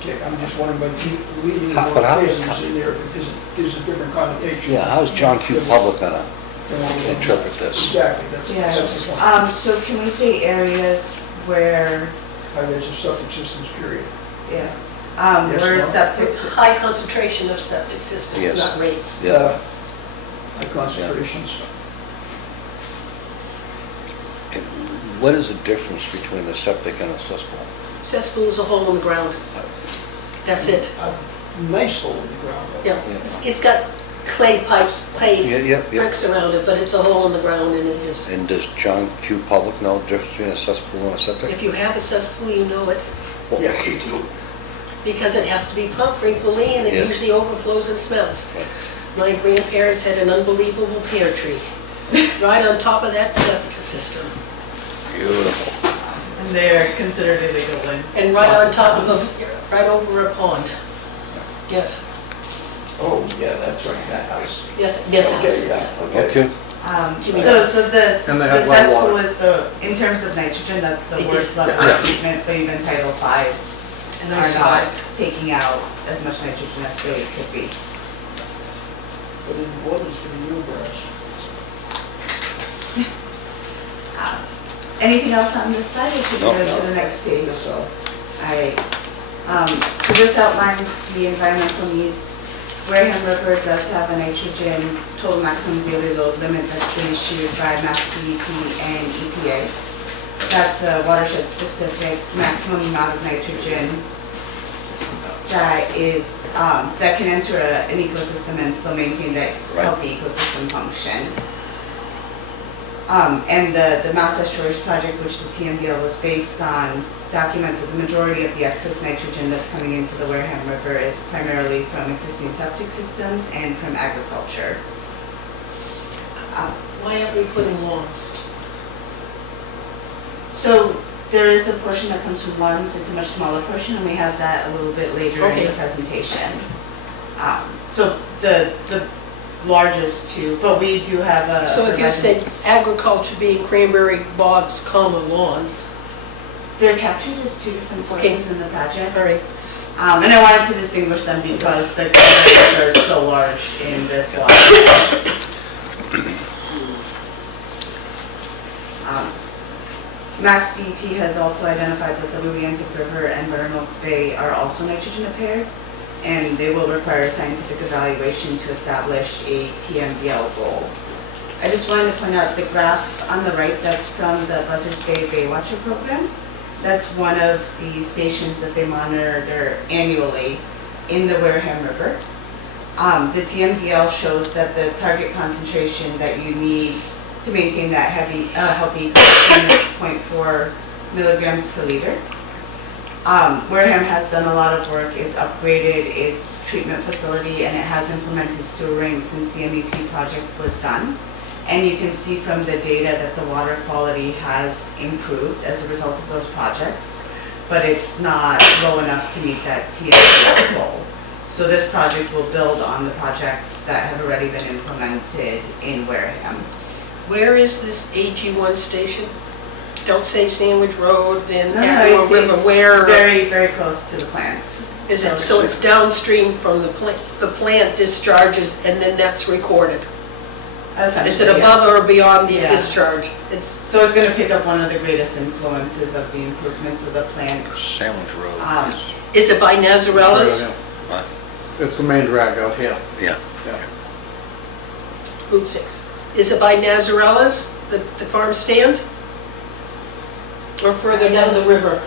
Okay, I'm just wondering about leaving the But word how is- failures in there, because it gives a different connotation. Yeah, how's John Q. Public gonna You know, interpret this? Exactly, that's the Yeah. point. So can we say areas where, High rates of septic systems, period. yeah, Yes, where no? septic, High concentration of septic systems, Yes. not rates. Yeah. High concentrations. What is the difference between the septic and the cesspool? Cesspool is a hole in the ground. That's it. A nice hole in the ground, though. Yeah, it's got clay pipes, clay Yeah. bricks around it, but it's a hole in the ground and it just, And does John Q. Public know the difference between a cesspool and a septic? if you have a cesspool, you know it, Yeah, we do. because it has to be pumped frequently and it Yes. usually overflows and smells. My grandparents had an unbelievable pear tree right on top of that septic system. Beautiful. and they're considered illegal in. And right on top of towns. right over a pond. Yes, Oh, yeah, that's right, that house. yes, yes. Okay, yeah, okay. Okay. So the And they have well cesspool water. is in terms of nitrogen, that's the It worst is. level of treatment, but even Title V's And I are not survived. taking out as much nitrogen as they could be. But it wonders for the eelgrass. Anything else on this slide, or should we No. go to the next page? So, Alright, so this outlines the environmental needs. Wareham River does have a nitrogen total maximum daily load limit that's been issued by Mass DEP and EPA. That's a watershed specific maximum amount of nitrogen that is, that can enter an ecosystem and still maintain that Right. healthy ecosystem function. And the mass storage project, which the TMDL was based on, documents that the majority of the excess nitrogen that's coming into the Wareham River is primarily from existing septic systems and from agriculture. Why aren't we putting lawns? So there is a portion that comes from lawns, it's a much smaller portion, and we have that a little bit later in Okay. the presentation. So the largest two, but we do have a. So if you a- said agriculture being cranberry bogs, lawns, They're captured as two different sources in the project. all right. And I wanted to distinguish them because the categories are so large in this one. Mass DEP has also identified that the Louisiana River and Buttermilk Bay are also nitrogen impaired, and they will require a scientific evaluation to establish a PMDL goal. I just wanted to point out the graph on the right, that's from the Buzzards Bay Baywatcher program. That's one of the stations that they monitor annually in the Wareham River. The TMDL shows that the target concentration that you need to maintain that healthy ecosystem is 0.4 milligrams per liter. Wareham has done a lot of work. It's upgraded its treatment facility and it has implemented sewering since the MEP project was done. And you can see from the data that the water quality has improved as a result of those projects, but it's not low enough to meet that TMDL goal. So this project will build on the projects that have already been implemented in Wareham. Where is this AG1 station? Don't say Sandwich Road and No, Admiral River, where very, very close to the plants. is it? So it's downstream from the plant discharges and then that's recorded? Is it above or beyond the Yeah. discharge? It's, So it's gonna pick up one of the greatest influences of the improvements of the plant. Sandwich Road. is it by Nazarella's? What? It's the main drag out here. Yeah. Route 6. Is it by Nazarella's, the farm stand? Or further down the river?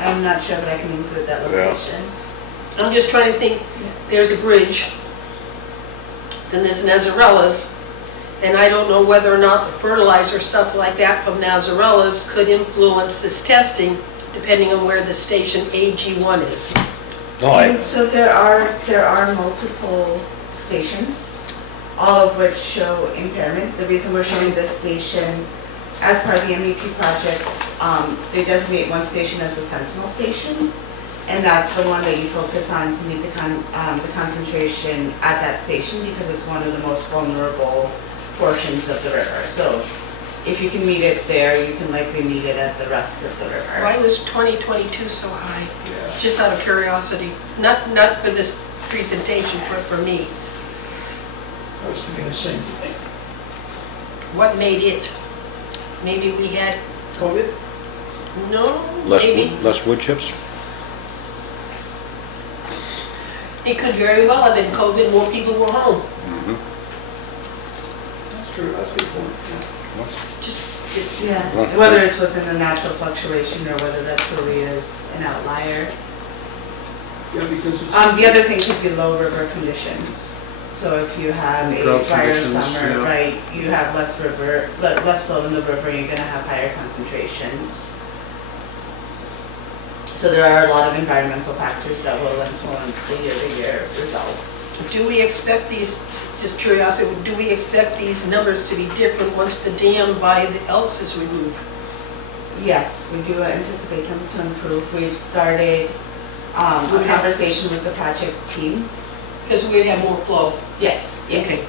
I'm not sure, but I can include that Yeah. location. I'm just trying to think, there's a bridge, then there's Nazarella's, and I don't know whether or not the fertilizer, stuff like that from Nazarella's could influence this testing, depending on where the station AG1 is. No, And so there are multiple stations, all of which show impairment. The reason we're showing this station as part of the MEP project, they designate one station as the Sentinel station, and that's the one that you focus on to meet the concentration at that station because it's one of the most vulnerable portions of the river. So if you can meet it there, you can likely meet it at the rest of the river. Why was 2022 so high? yeah. Just out of curiosity, not for this presentation, for me. I was thinking the same thing. What made it? Maybe we had, COVID? no, less maybe. wood, less wood chips? It could very well have been COVID, more people were home. That's true, that's a good point, yeah. Just, it's, Yeah, Well, whether it's within the natural fluctuation or whether that truly is an outlier. Yeah, because it's. The other thing could be low river conditions. So if you have a Drought drier conditions, summer, yeah. right, you have less flow in the river, you're gonna have higher concentrations. So there are a lot of environmental factors that will influence the year-to-year results. do we expect these, just curiosity, do we expect these numbers to be different once the dam by the Elks is removed? Yes, we do anticipate them to improve. We've started a conversation with the project team. Because we'd have more flow. Yes, yeah. Okay.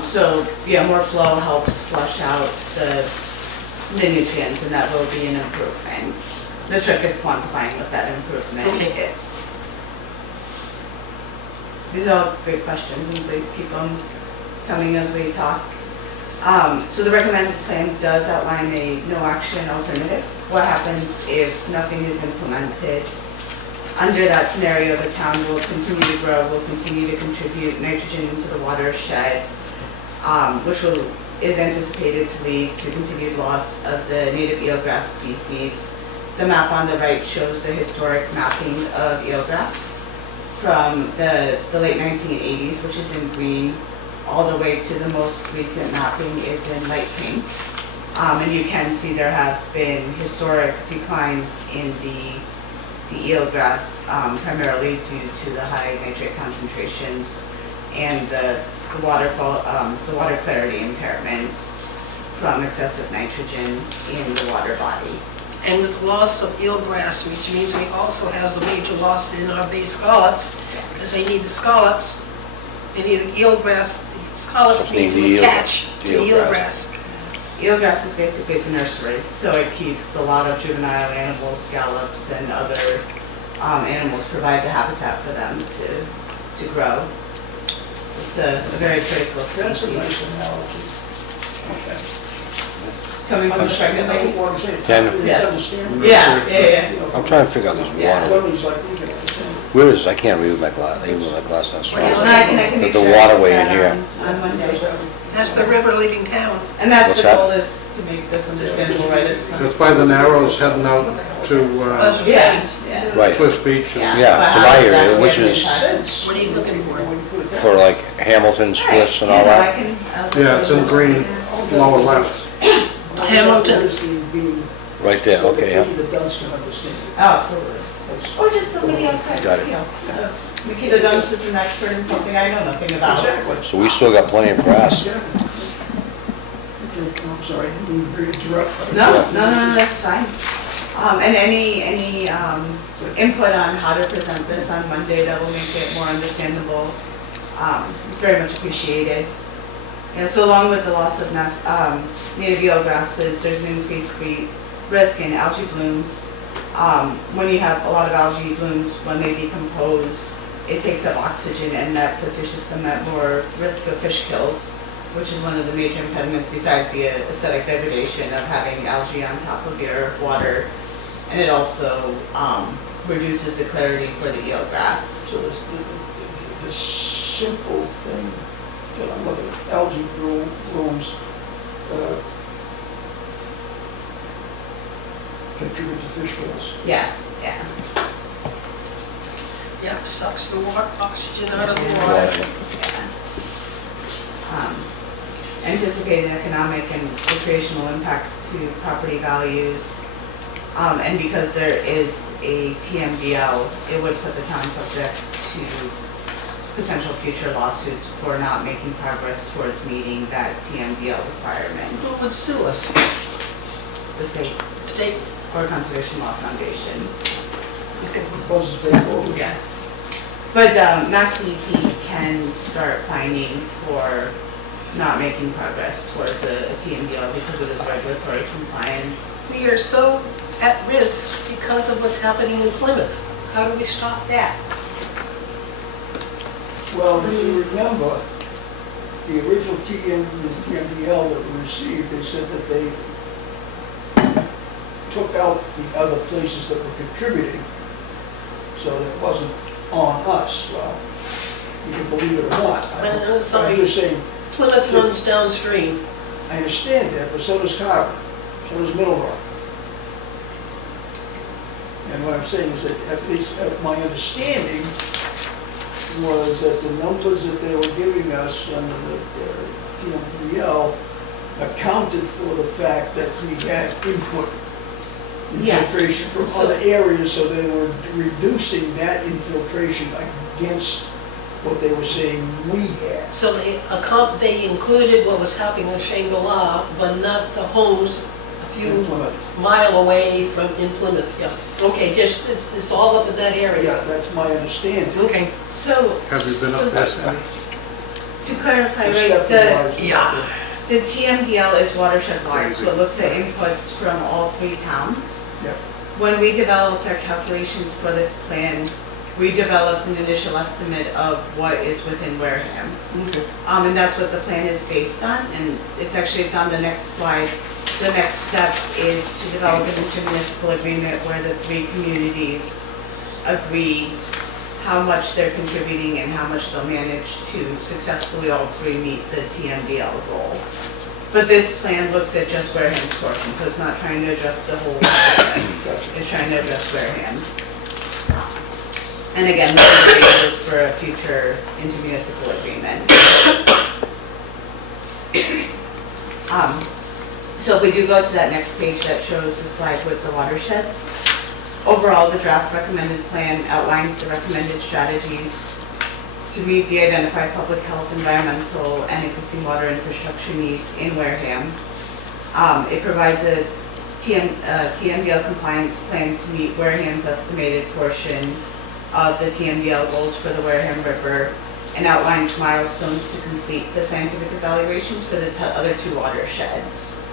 So, yeah, more flow helps flush out the nutrients, and that will be an improvement. The trick is quantifying what that improvement Okay. is. These are all great questions, and please keep them coming as we talk. So the recommended plan does outline a no action alternative. What happens if nothing is implemented? Under that scenario, the town will continue to grow, will continue to contribute nitrogen into the watershed, which is anticipated to lead to continued loss of the native eelgrass species. The map on the right shows the historic mapping of eelgrass from the late 1980s, which is in green, all the way to the most recent mapping is in light pink. And you can see there have been historic declines in the eelgrass, primarily due to the high nitrate concentrations and the water clarity impairments from excessive nitrogen in the water body. And with loss of eelgrass, which means we also have a major loss in our bay scallops, because they need the scallops, they need the eelgrass, the scallops So need they to need attach to the eelgrass. eelgrass. Eelgrass is basically, it's a nursery, so it keeps a lot of juvenile animals, scallops, and other animals, provides a habitat for them to grow. It's a very critical That's a species. nice analogy. Okay. Coming from Understand, I pregnant. don't want to say it. Can- It's Yeah. understandable. Yeah, yeah, You know, I'm trying to figure out this Yeah. water. Dummies like me can understand it. Where is, I can't read with my glass, even with my glass not strong. Well, I can make The sure waterway it's in set here. on Monday. Because that- That's the river leaving town. And that's What's the that? goal, is to make this understandable, right? It's not- It's by the Narrows heading out to Yeah, yeah. Right, Swift Beach. Yeah. Yeah, But to how my does area, that which really is- impact- Sense. What are you looking for? When you put it that for way. like Hamilton, Swiss and all Yeah, no, I that. can. Yeah, it's in green, lower left. Hamilton. Understand being- Right there, so that okay, yeah. maybe the dunce can understand it. Oh, absolutely. That's- Or just somebody outside the Got it. field. Nikita Dunst is an expert in something I know nothing about. Exactly. So we still got plenty of grass. Exactly. Okay, I'm sorry, I didn't mean to interrupt. No, that's fine. And any input on how to present this on Monday that will make it more understandable, is very much appreciated. And so along with the loss of native eelgrasses, there's an increased risk in algae blooms. When you have a lot of algae blooms, when they decompose, it takes up oxygen and that puts your system at more risk of fish kills, which is one of the major impediments besides the aesthetic degradation of having algae on top of your water. And it also reduces the clarity for the eelgrass. So the simple thing that I'm looking at, algae blooms contribute to fish kills. Yeah. Yep, sucks the water, oxygen out of the water. Water. Anticipated economic and recreational impacts to property values. And because there is a TMDL, it would put the town subject to potential future lawsuits for not making progress towards meeting that TMDL Who requirement. would sue us? The state State? or Conservation Law Foundation. Causes big coalition. Yeah. But Mass DEP can start fining for not making progress towards a TMDL because of its regulatory compliance. We are so at risk because of what's happening in Plymouth. How do we stop that? Well, if you remember, the original TMDL that we received, they said that they took out the other places that were contributing, so that it wasn't on us. Well, you can believe it or not. I'm Sorry, just saying, Plymouth runs downstream. I understand that, but so does Carver, so does Middleborough. And what I'm saying is that, at least my understanding was that the numbers that they were giving us under the TMDL accounted for the fact that we had input Yes. infiltration from other areas, so they were reducing that infiltration against what they were saying we had. So they included what was happening in Shangri-La, but not the homes a In few Plymouth. mile away from, in Plymouth, yeah. Okay, just, it's all up in that area. Yeah, that's my understanding. Okay. So. Have you been up there, Sandy? To clarify, right, Step-wise, the TMDL is watershed wide, so it looks at inputs from all three towns. Yep. When we developed our calculations for this plan, we developed an initial estimate of what is within Wareham. And that's what the plan is based on, and it's on the next slide. The next step is to develop an intermunicipal agreement where the three communities agree how much they're contributing and how much they'll manage to successfully all three meet the TMDL goal. But this plan looks at just Wareham's portion, so it's not trying to address the whole watershed. It's trying to address Wareham's. And again, this is the basis for a future intermunicipal agreement. So if we do go to that next page that shows the slide with the watersheds, overall, the draft recommended plan outlines the recommended strategies to meet the identified public health, environmental, and existing water infrastructure needs in Wareham. It provides a TMDL compliance plan to meet Wareham's estimated portion of the TMDL goals for the Wareham River, and outlines milestones to complete the scientific evaluations for the other two watersheds.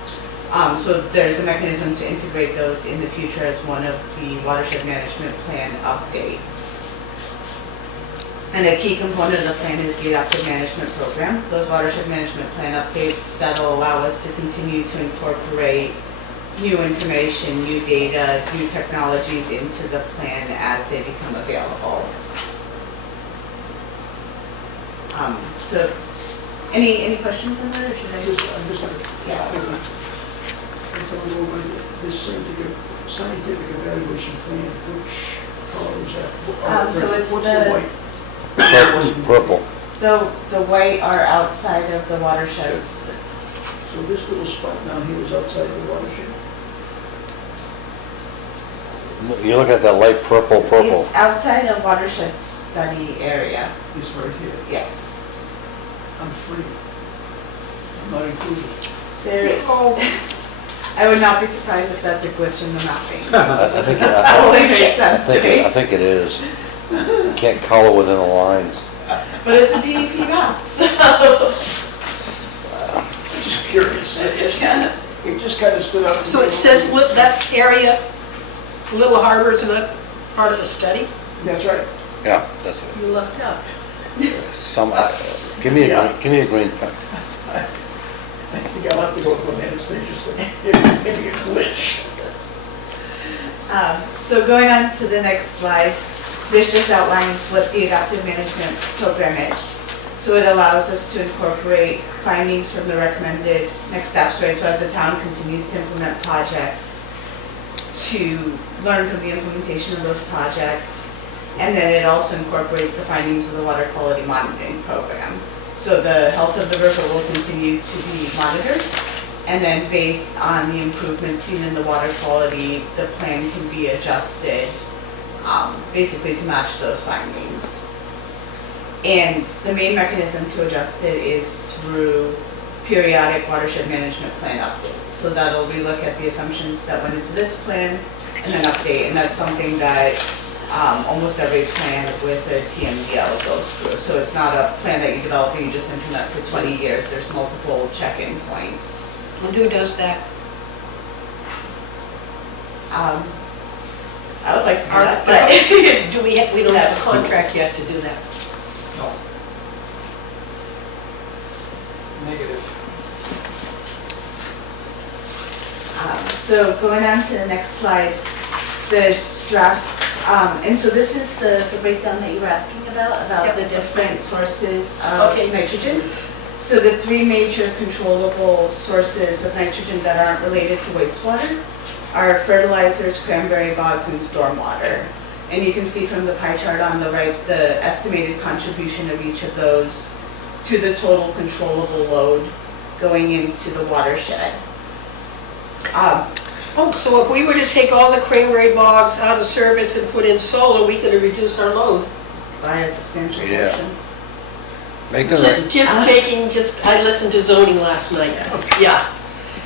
So there's a mechanism to integrate those in the future as one of the watershed management plan updates. And a key component of the plan is the adaptive management program. Those watershed management plan updates that'll allow us to continue to incorporate new information, new data, new technologies into the plan as they become available. So, any questions on that, or should I? I'm just gonna, if I go by this scientific evaluation plan, which color is that? So it's What's the- the white? Purple. The white are outside of the watersheds. So this little spot down here is outside the watershed? You're looking at that light purple. It's outside of watershed study area, This right here. yes. I'm free. I'm not included. There, I would not be surprised if that's a glitch in the mapping. I think, Totally makes sense to me. I think it is. You can't color within the lines. But it's a DEP map, so. I'm just curious. It just kind of stood out. So it says that area, Little Harbor is not part of the study? That's right. Yeah, that's it. You lucked out. Give me Yeah. a green pen. I think I'll have to go with what Anastasia said. Maybe a glitch. So going on to the next slide, this just outlines what the adaptive management program is. So it allows us to incorporate findings from the recommended next steps, right? So as the town continues to implement projects, to learn from the implementation of those projects, and then it also incorporates the findings of the water quality monitoring program. So the health of the river will continue to be monitored, and then based on the improvements seen in the water quality, the plan can be adjusted basically to match those findings. And the main mechanism to adjust it is through periodic watershed management plan updates. So that'll relook at the assumptions that went into this plan and then update, and that's something that almost every plan with a TMDL goes through. So it's not a plan that you develop and you just implement for 20 years. There's multiple check-in points. And who does that? I would like to do Our- that, but Do we don't have a contract yet to do that. No. Negative. So going on to the next slide, the draft, and so this is the breakdown that you were asking about Yep. the different sources of Okay. nitrogen. So the three major controllable sources of nitrogen that aren't related to wastewater are fertilizers, cranberry bogs, and stormwater. And you can see from the pie chart on the right, the estimated contribution of each of those to the total controllable load going into the watershed. Oh, so if we were to take all the cranberry bogs out of service and put in solar, we could reduce our load? By a substantial Yeah. portion. Make them, I listened to zoning last night. Yeah.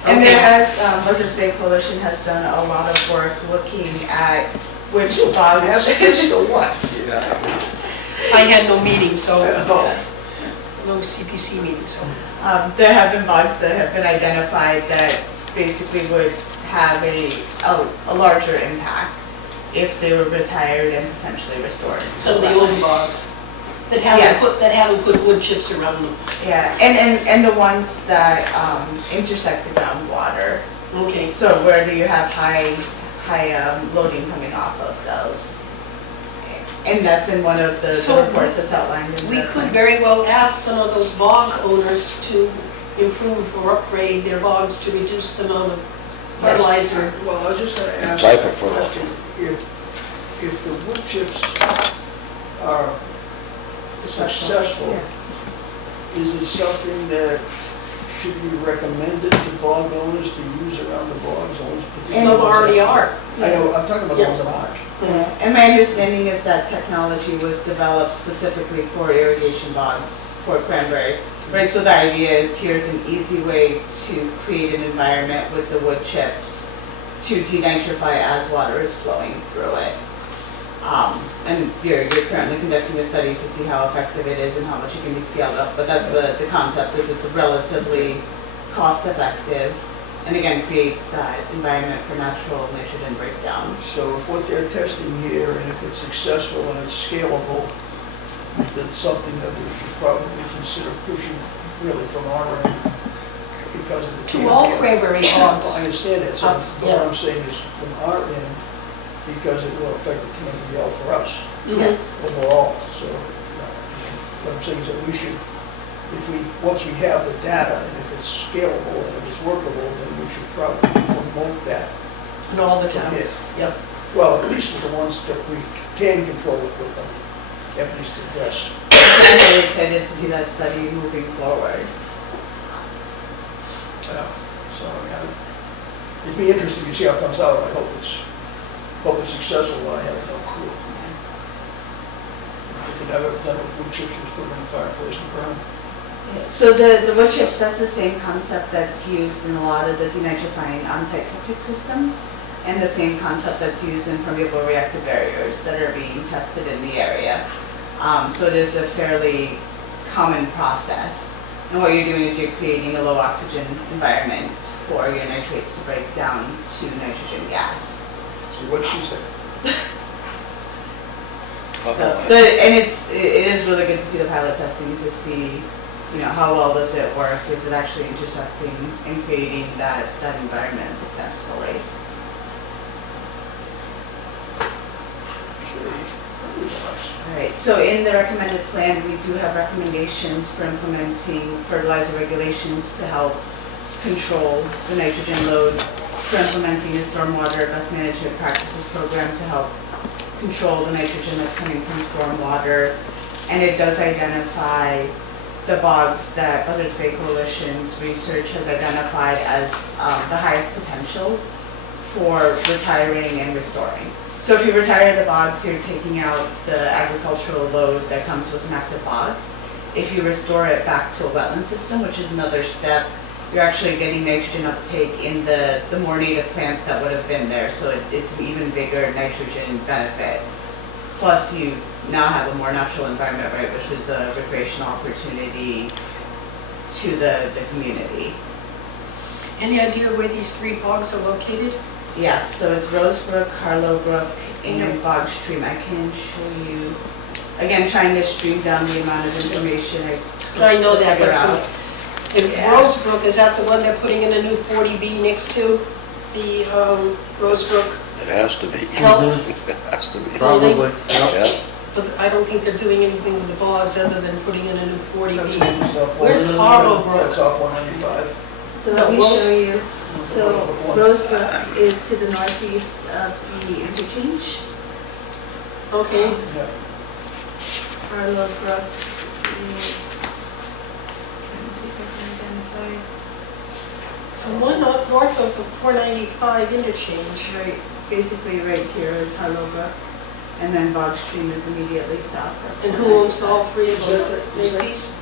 And Okay. there has, Buzzards Bay Coalition has done a lot of work looking at which bogs. Ask this or what? I had no meeting, so, Oh, no CPC meeting, so. There have been bogs that have been identified that basically would have a larger impact. if they were retired and potentially restored. Some of the older logs that haven't Yes. put, that haven't put wood chips around them. Yeah, and the ones that intersect the groundwater. Okay, So where do you have high loading coming off of those? And that's in one of the So reports that's outlined in we the could plan. very well ask some of those bog owners to improve or upgrade their bogs to reduce the amount of fertilizer. Well, I was just gonna ask Type a of fertilizer. question. If the wood chips are successful, Yeah. is it something that should be recommended to bog owners to use around the bogs? Some already are. I know, I'm talking about the ones that aren't. Yeah, and my understanding is that technology was developed specifically for irrigation bogs, for cranberry. Right, so the idea is here's an easy way to create an environment with the wood chips to denitrify as water is flowing through it. And you're currently conducting a study to see how effective it is and how much it can be scaled up, but that's the concept, is it's relatively cost effective, and again, creates that environment for natural nitrogen breakdown. So if what they're testing here, and if it's successful and it's scalable, then something that we should probably consider pushing really from our end because of the. To all TMDL. cranberry I bogs. understand that, so Yeah. what I'm saying is from our end, because it will affect the TMDL for us Yes. overall, so what I'm saying is that we should, once we have the data, and if it's scalable and if it's workable, then we should probably promote that. In all the towns, yep. Well, at least with the ones that we can control it with, I mean, at least address. I'm really excited to see that study moving forward. So, I mean, it'd be interesting to see how it comes out. I hope it's successful, but I have no clue. I think I've ever done with wood chips, was put them in the fireplace and burn them. So the wood chips, that's the same concept that's used in a lot of the denitrifying on-site septic systems, and the same concept that's used in permeable reactive barriers that are being tested in the area. So it is a fairly common process. And what you're doing is you're creating a low oxygen environment for your nitrates to break down to nitrogen gas. So what she said. And it is really good to see the pilot testing to see, how well does it work? Is it actually intersecting and creating that environment successfully? All right, so in the recommended plan, we do have recommendations for implementing fertilizer regulations to help control the nitrogen load, for implementing a stormwater best management practices program to help control the nitrogen that's coming from stormwater. And it does identify the bogs that Buzzards Bay Coalition's research has identified as the highest potential for retiring and restoring. So if you retire the bogs, you're taking out the agricultural load that comes with an active bog. If you restore it back to a wetland system, which is another step, you're actually getting nitrogen uptake in the more native plants that would have been there, so it's an even bigger nitrogen benefit. Plus you now have a more natural environment, right, which was a recreational opportunity to the community. Any idea where these three bogs are located? Yes, so it's Rosebrook, Harlow Brook, and Bog Stream. I can show you, again, trying to stream down the amount of information I know that, figure but out. and Yeah. Rosebrook, is that the one they're putting in a new 40B next to? The Rosebrook It has to be. Health? It has to be. Probably. Yeah. But I don't think they're doing anything with the bogs other than putting in a new 40B. Where's Where's Harlow Brook? That's off 195. So No, let me Rose- show you. So Rosebrook one. Rosebrook is to the northeast of the interchange. Okay, Yeah. Harlow Brook is, let me see if I can identify. so one up north of the 495 interchange. Right, basically right here is Harlow Brook, and then Bog Stream is immediately south of. And who owns all three of Is them? that the- is that- Macy's?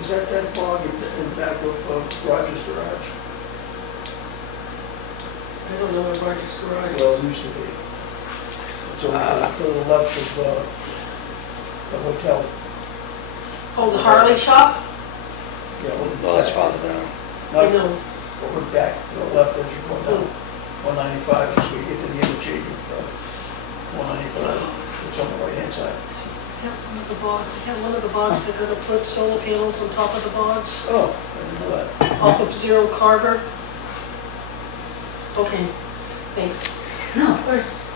Is that bog in back of Rogers Garage? I don't know where Rogers Garage Well, is. it used to be. It's over to the left of the hotel. Oh, the Harley shop? Yeah, over No, that's back. farther down. I No, know. over back, to the left as you're going down 195, just where you get to the interchange of 495, it's on the right-hand side. Is that one of the bogs, is that one of the bogs that gonna put solar panels on top of the bogs? Oh, I didn't know that. Off of Zero Carver? Okay, thanks. No, of course.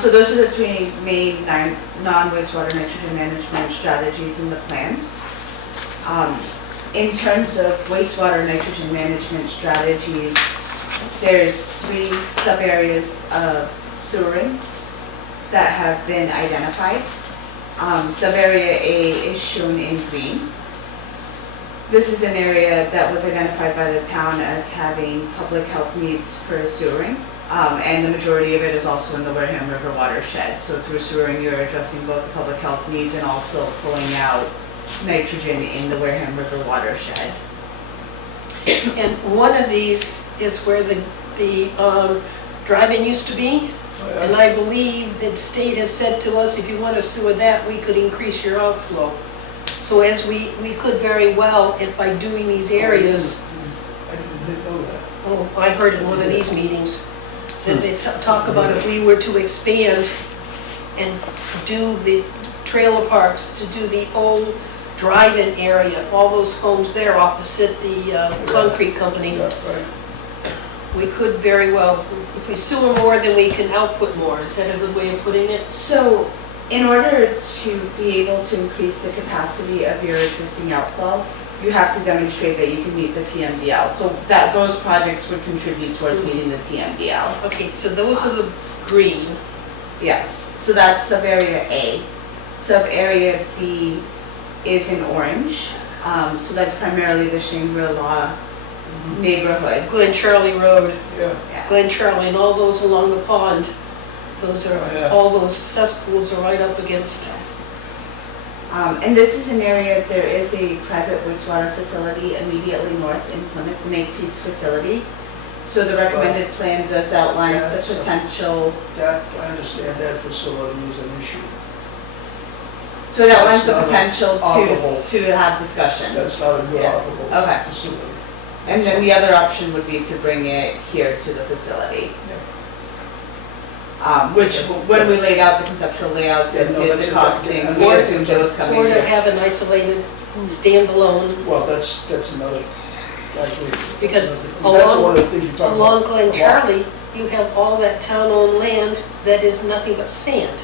So those are the three main non-wastewater nitrogen management strategies in the plan. In terms of wastewater nitrogen management strategies, there's 3 sub-areas of sewering that have been identified. Sub-area A is shown in green. This is an area that was identified by the town as having public health needs for sewering. And the majority of it is also in the Wareham River watershed. So through sewering, you're addressing both the public health needs and also pulling out nitrogen in the Wareham River watershed. And one of these is where the drive-in used to be. Oh, And yeah. I believe the state has said to us, if you want to sewer that, we could increase your outflow. So as we could very well, if by doing these areas, I didn't know that. oh, I heard in one of these meetings, that they talk about if we were to expand and do the trailer parks, to do the old drive-in area, all those homes there opposite the concrete company, Yeah, right. we could very well, if we sewer more, then we can output more. Is that a good way of putting it? So in order to be able to increase the capacity of your existing outflow, you have to demonstrate that you can meet the TMDL. So that those projects would contribute towards meeting the TMDL. Okay, so those are the green. Yes, so that's sub-area A. Sub-area B is in orange. So that's primarily the Shangri-La neighborhoods. Glen Charlie Road, Yeah, Yeah. Glen Charlie, and all those along the pond. Those are, Oh, yeah. all those cesspools are right up against. And this is an area, there is a private wastewater facility immediately north in Plymouth, the Makepeace facility. So the recommended plan does outline the Yeah, so- potential, that, I understand that facility is an issue. so it outlines the That's not potential operable. to have discussion. That's not a good Yeah. operable Okay. facility. And then the other option would be to bring it here to the facility. Which, when we laid out the conceptual layouts and Yeah, no, did that's the a- costing, that- we Or- assumed it was coming Or to here. have an isolated, standalone, Well, that's another, I agree. Because That's along- one of the things you talk about. along Glen a lot. Charlie, you have all that town-owned land that is nothing but sand.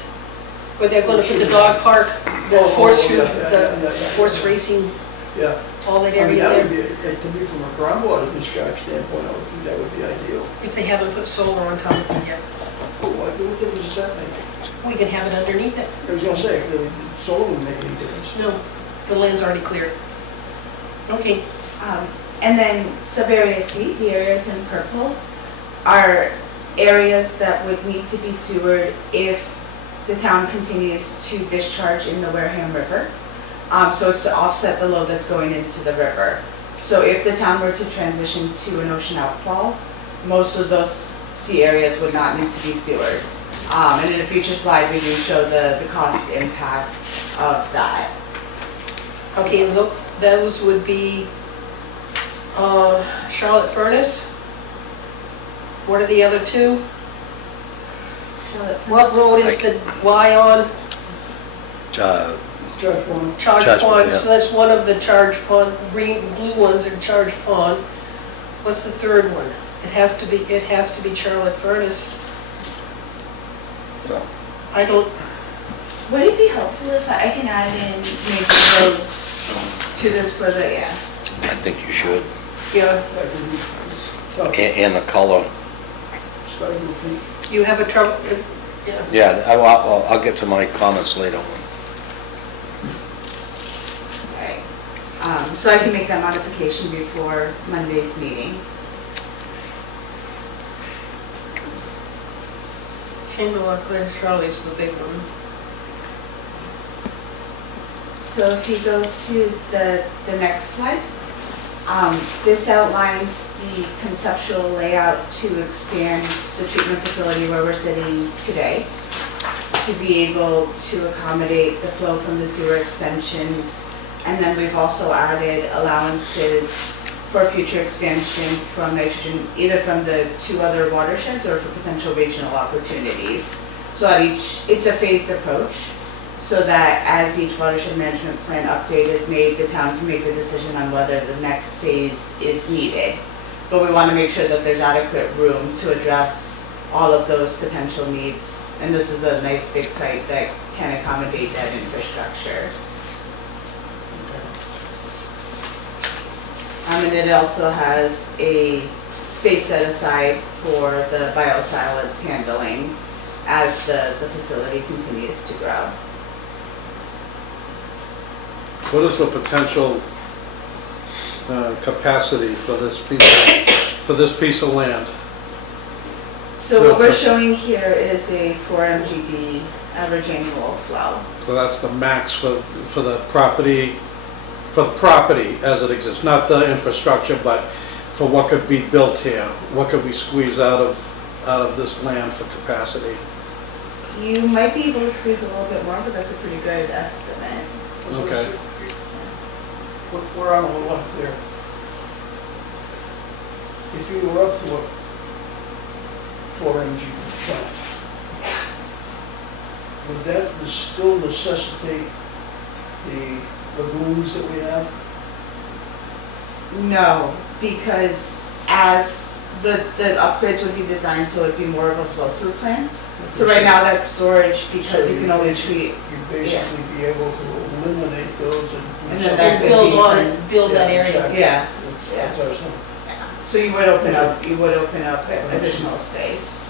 Where they're gonna put the dog park, the Oh, oh, horseshoe, yeah, yeah, the yeah, yeah. horse racing, Yeah. all that I mean, area that would there. be, to me, from a groundwater discharge standpoint, I would think that would be ideal. If they haven't put solar on top of it yet, But what difference does that make? we can have it underneath it. I was gonna say, the solar wouldn't make any difference. No, the land's already cleared. Okay, And then sub-area C, the areas in purple, are areas that would need to be sewered if the town continues to discharge in the Wareham River. So it's to offset the load that's going into the river. So if the town were to transition to an ocean outfall, most of those C areas would not need to be sewered. And in a future slide, we do show the cost impact of that. okay, and those would be, Charlotte Furnace. What are the other two? What road is the Y on? Judge one, Charge Charge Pond, Pond, yeah. so that's one of the Charge Pond, green, blue ones are Charge Pond. What's the third one? It has to be Charlotte Furnace. Well, I don't, Would it be helpful if I can add in maybe those to this for the, yeah? I think you should. yeah, that could be, it's tough, And the color. starting with pink. you have a trouble, yeah. Yeah, I'll get to my comments later on. Alright. So I can make that modification before Monday's meeting. Chamberlain Glen Charlie's the big one. So if you go to the next slide, this outlines the conceptual layout to expand the treatment facility where we're sitting today to be able to accommodate the flow from the sewer extensions. And then we've also added allowances for future expansion from nitrogen, either from the 2 other watersheds or for potential regional opportunities. So at each, it's a phased approach, so that as each watershed management plan update is made, the town can make the decision on whether the next phase is needed. But we want to make sure that there's adequate room to address all of those potential needs. And this is a nice big site that can accommodate that infrastructure. And it also has a space set aside for the biosolids handling as the facility continues to grow. What is the potential capacity for this piece of land? So what we're showing here is a 4 MGD average annual flow. So that's the max for the property as it exists, not the infrastructure, but for what could be built here. What could we squeeze out of this land for capacity? You might be able to squeeze a little bit more, but that's a pretty good estimate. Okay. We're on a little unclear. If you were up to a 4 MGD plant, would that still necessitate the lagoons that we have? No, because as the upgrades would be designed so it'd be more of a flow-through plant. So right now that's storage because you can only treat. You'd basically be able to eliminate those and. And then that could Build be on from- it, build that area. Exactly. Yeah. That's what I was thinking. So you would open up additional space.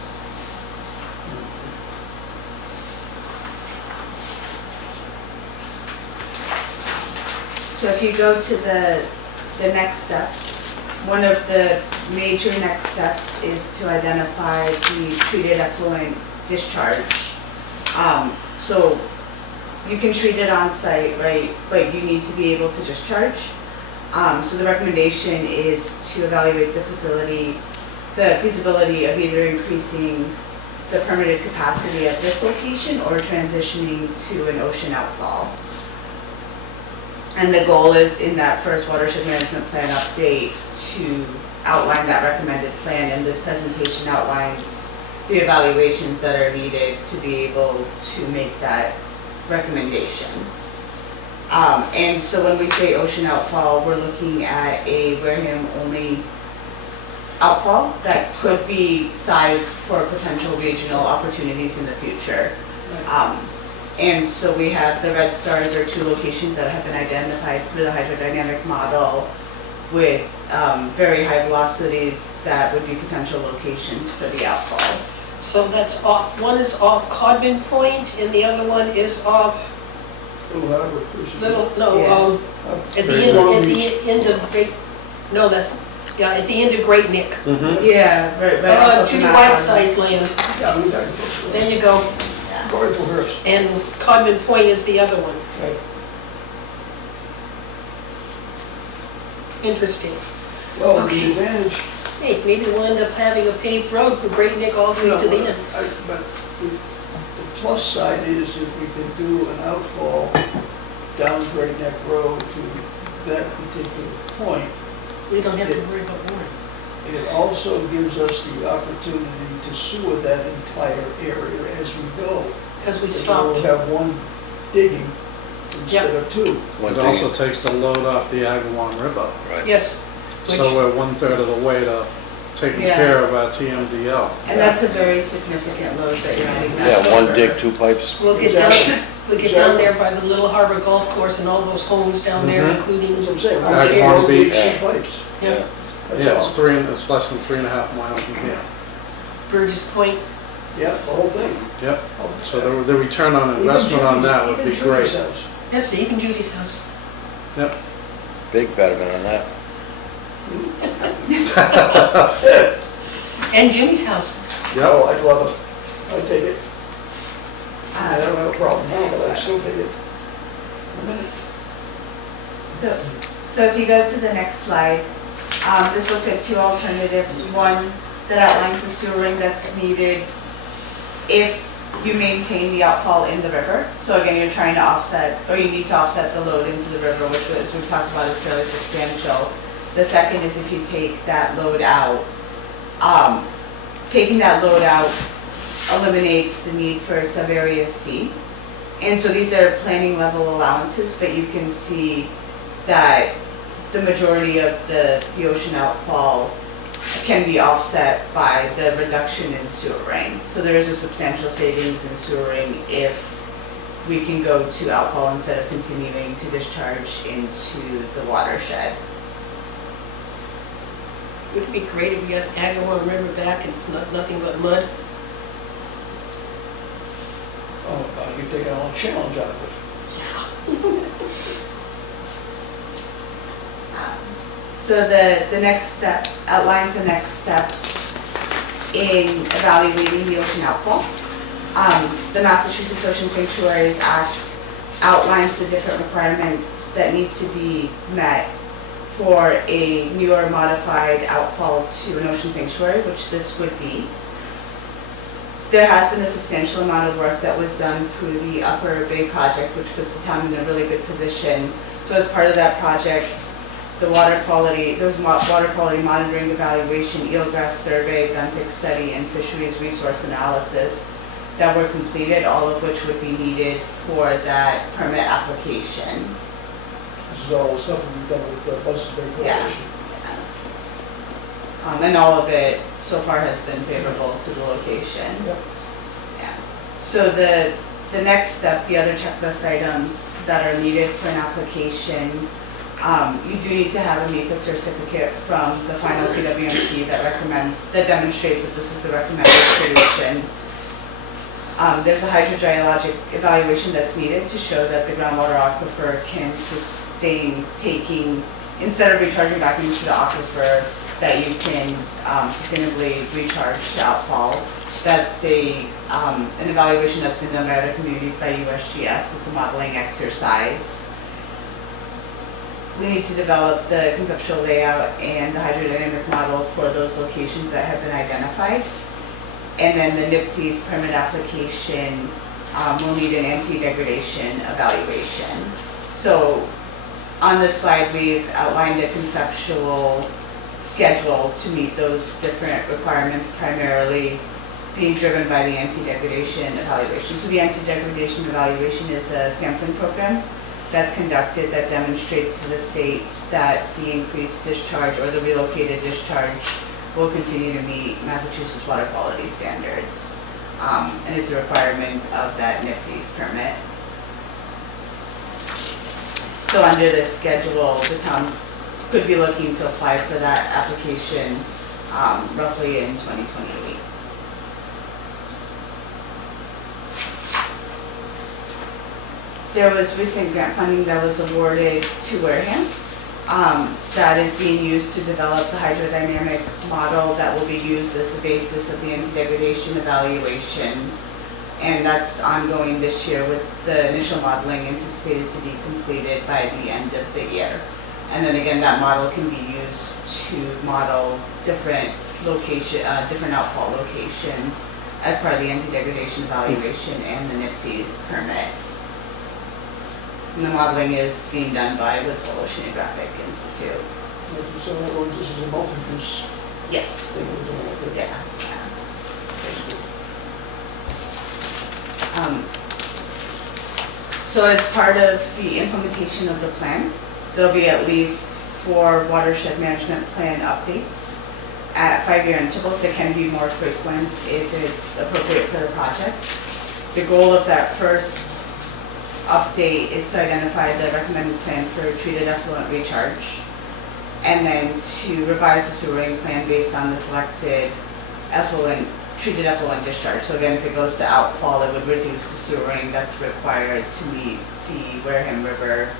So if you go to the next steps, one of the major next steps is to identify the treated effluent discharge. So you can treat it on site, right, but you need to be able to discharge. So the recommendation is to evaluate the feasibility of either increasing the permitted capacity at this location or transitioning to an ocean outfall. And the goal is in that first watershed management plan update to outline that recommended plan, and this presentation outlines the evaluations that are needed to be able to make that recommendation. And so when we say ocean outfall, we're looking at a Wareham only outfall that could be sized for potential regional opportunities in the future. And so we have the red stars are 2 locations that have been identified through the hydrodynamic model with very high velocities that would be potential locations for the outfall. So that's off, one is off Codman Point and the other one is off Little Harbor, Cruise. at the Great end of Great, no, that's, yeah, at the end of Great Neck. Yeah, right On off of Judy Mount Whiteside's land, Yeah, exactly. there you go, Going through Hearst. and Codman Point is the other one. Right. Interesting. Well, Okay. the advantage, Hey, maybe we'll end up having a paved road for Great Neck all the way to the end. but the plus side is if we can do an outfall down Great Neck Road to that particular point, We don't have to worry about water. it also gives us the opportunity to sewer that entire area as we go. Because we Because stopped. we'll have one digging instead of 2. One It thing- also takes the load off the Agawam River. Right. Yes. Which- So we're 1/3 of the way to taking Yeah. care of our TMDL. And that's a very significant load that you're adding. Yeah, one dig, 2 pipes. We'll get Exactly. down, we'll get down there by the Little Harbor Golf Course and all those homes down there, Mhm. including. That's what I'm saying. our One Agawam chairs. big Beach. two pipes. Yeah, That's Yeah, all. it's less than 3.5 miles from here. Burgess Point. Yeah, the whole thing. Yep. So the return on investment on that would be Even great. Julie's house. Yes, even Judy's house. Yep. Big betterment on that. And Jimmy's house. Yep. Oh, I'd love it. I'd take it. I Uh, don't have a problem now, but I'd still take it. A minute. So if you go to the next slide, this looks at 2 alternatives. One that outlines the sewering that's needed if you maintain the outfall in the river. So again, you're trying to offset, or you need to offset the load into the river, which as we've talked about is fairly substantial. The second is if you take that load out. Taking that load out eliminates the need for sub-area C. And so these are planning level allowances, but you can see that the majority of the ocean outfall can be offset by the reduction in sewering. So there is a substantial savings in sewering if we can go to outfall instead of continuing to discharge into the watershed. Would it be great if we got Agawam River back and it's nothing but mud? Oh, you're taking all the challenge out of it. So the next step outlines the next steps in evaluating the ocean outfall. The Massachusetts Ocean Sanctuaries Act outlines the different requirements that need to be met for a new or modified outfall to an ocean sanctuary, which this would be. There has been a substantial amount of work that was done through the Upper Bay project, which puts the town in a really good position. So as part of that project, there was water quality monitoring evaluation, eelgrass survey, benthic study, and fisheries resource analysis that were completed, all of which would be needed for that permit application. This is all the stuff we've done with the Buzzards Bay Coalition. And all of it so far has been favorable to the location. Yep. Yeah. So the next step, the other checklist items that are needed for an application, you do need to have a MEPA certificate from the final CWMP that demonstrates that this is the recommended solution. There's a hydrogeologic evaluation that's needed to show that the groundwater aquifer can sustain taking, instead of recharging back into the aquifer, that you can sustainably recharge to outfall. That's an evaluation that's been done by other communities by USGS. It's a modeling exercise. We need to develop the conceptual layout and the hydrodynamic model for those locations that have been identified. And then the NIPTES permit application will need an anti-degradation evaluation. So on this slide, we've outlined a conceptual schedule to meet those different requirements, primarily being driven by the anti-degradation evaluation. So the anti-degradation evaluation is a sampling program that's conducted that demonstrates to the state that the increased discharge or the relocated discharge will continue to meet Massachusetts water quality standards. And it's a requirement of that NIPTES permit. So under this schedule, the town could be looking to apply for that application roughly in 2028. There was recent grant funding that was awarded to Wareham that is being used to develop the hydrodynamic model that will be used as the basis of the anti-degradation evaluation. And that's ongoing this year with the initial modeling anticipated to be completed by the end of the year. And then again, that model can be used to model different outfall locations as part of the anti-degradation evaluation and the NIPTES permit. And the modeling is being done by Woods Hole Oceanographic Institute. So in other words, this is a multi-use Yes. thing we're doing. Okay. Yeah. That's good. So as part of the implementation of the plan, there'll be at least 4 watershed management plan updates at 5-year intervals that can be more frequent if it's appropriate for the project. The goal of that first update is to identify the recommended plan for treated effluent recharge, and then to revise the sewering plan based on the selected treated effluent discharge. So again, if it goes to outfall, it would reduce the sewering that's required to meet the Wareham River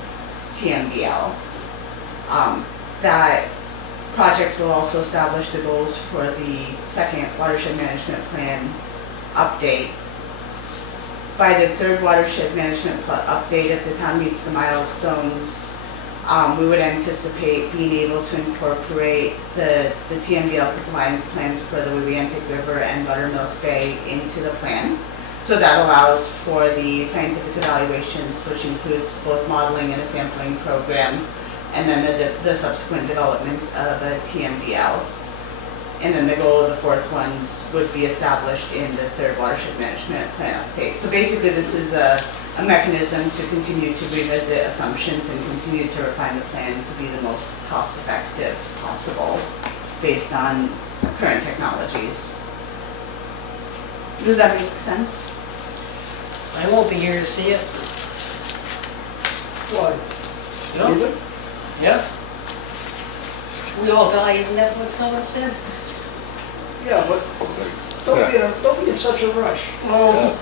TMBL. That project will also establish the goals for the second watershed management plan update. By the third watershed management update, if the town meets the milestones, we would anticipate being able to incorporate the TMBL compliance plans for the Williantic River and Buttermilk Bay into the plan. So that allows for the scientific evaluations, which includes both modeling and a sampling program, and then the subsequent development of a TMBL. And then the goal of the fourth ones would be established in the third watershed management plan update. So basically, this is a mechanism to continue to revisit assumptions and continue to refine the plan to be the most cost-effective possible based on current technologies. Does that make sense? I won't be here to see it. Why? No. David? Yeah. We all die, isn't that what someone said? Yeah, but don't be in such a rush. Oh.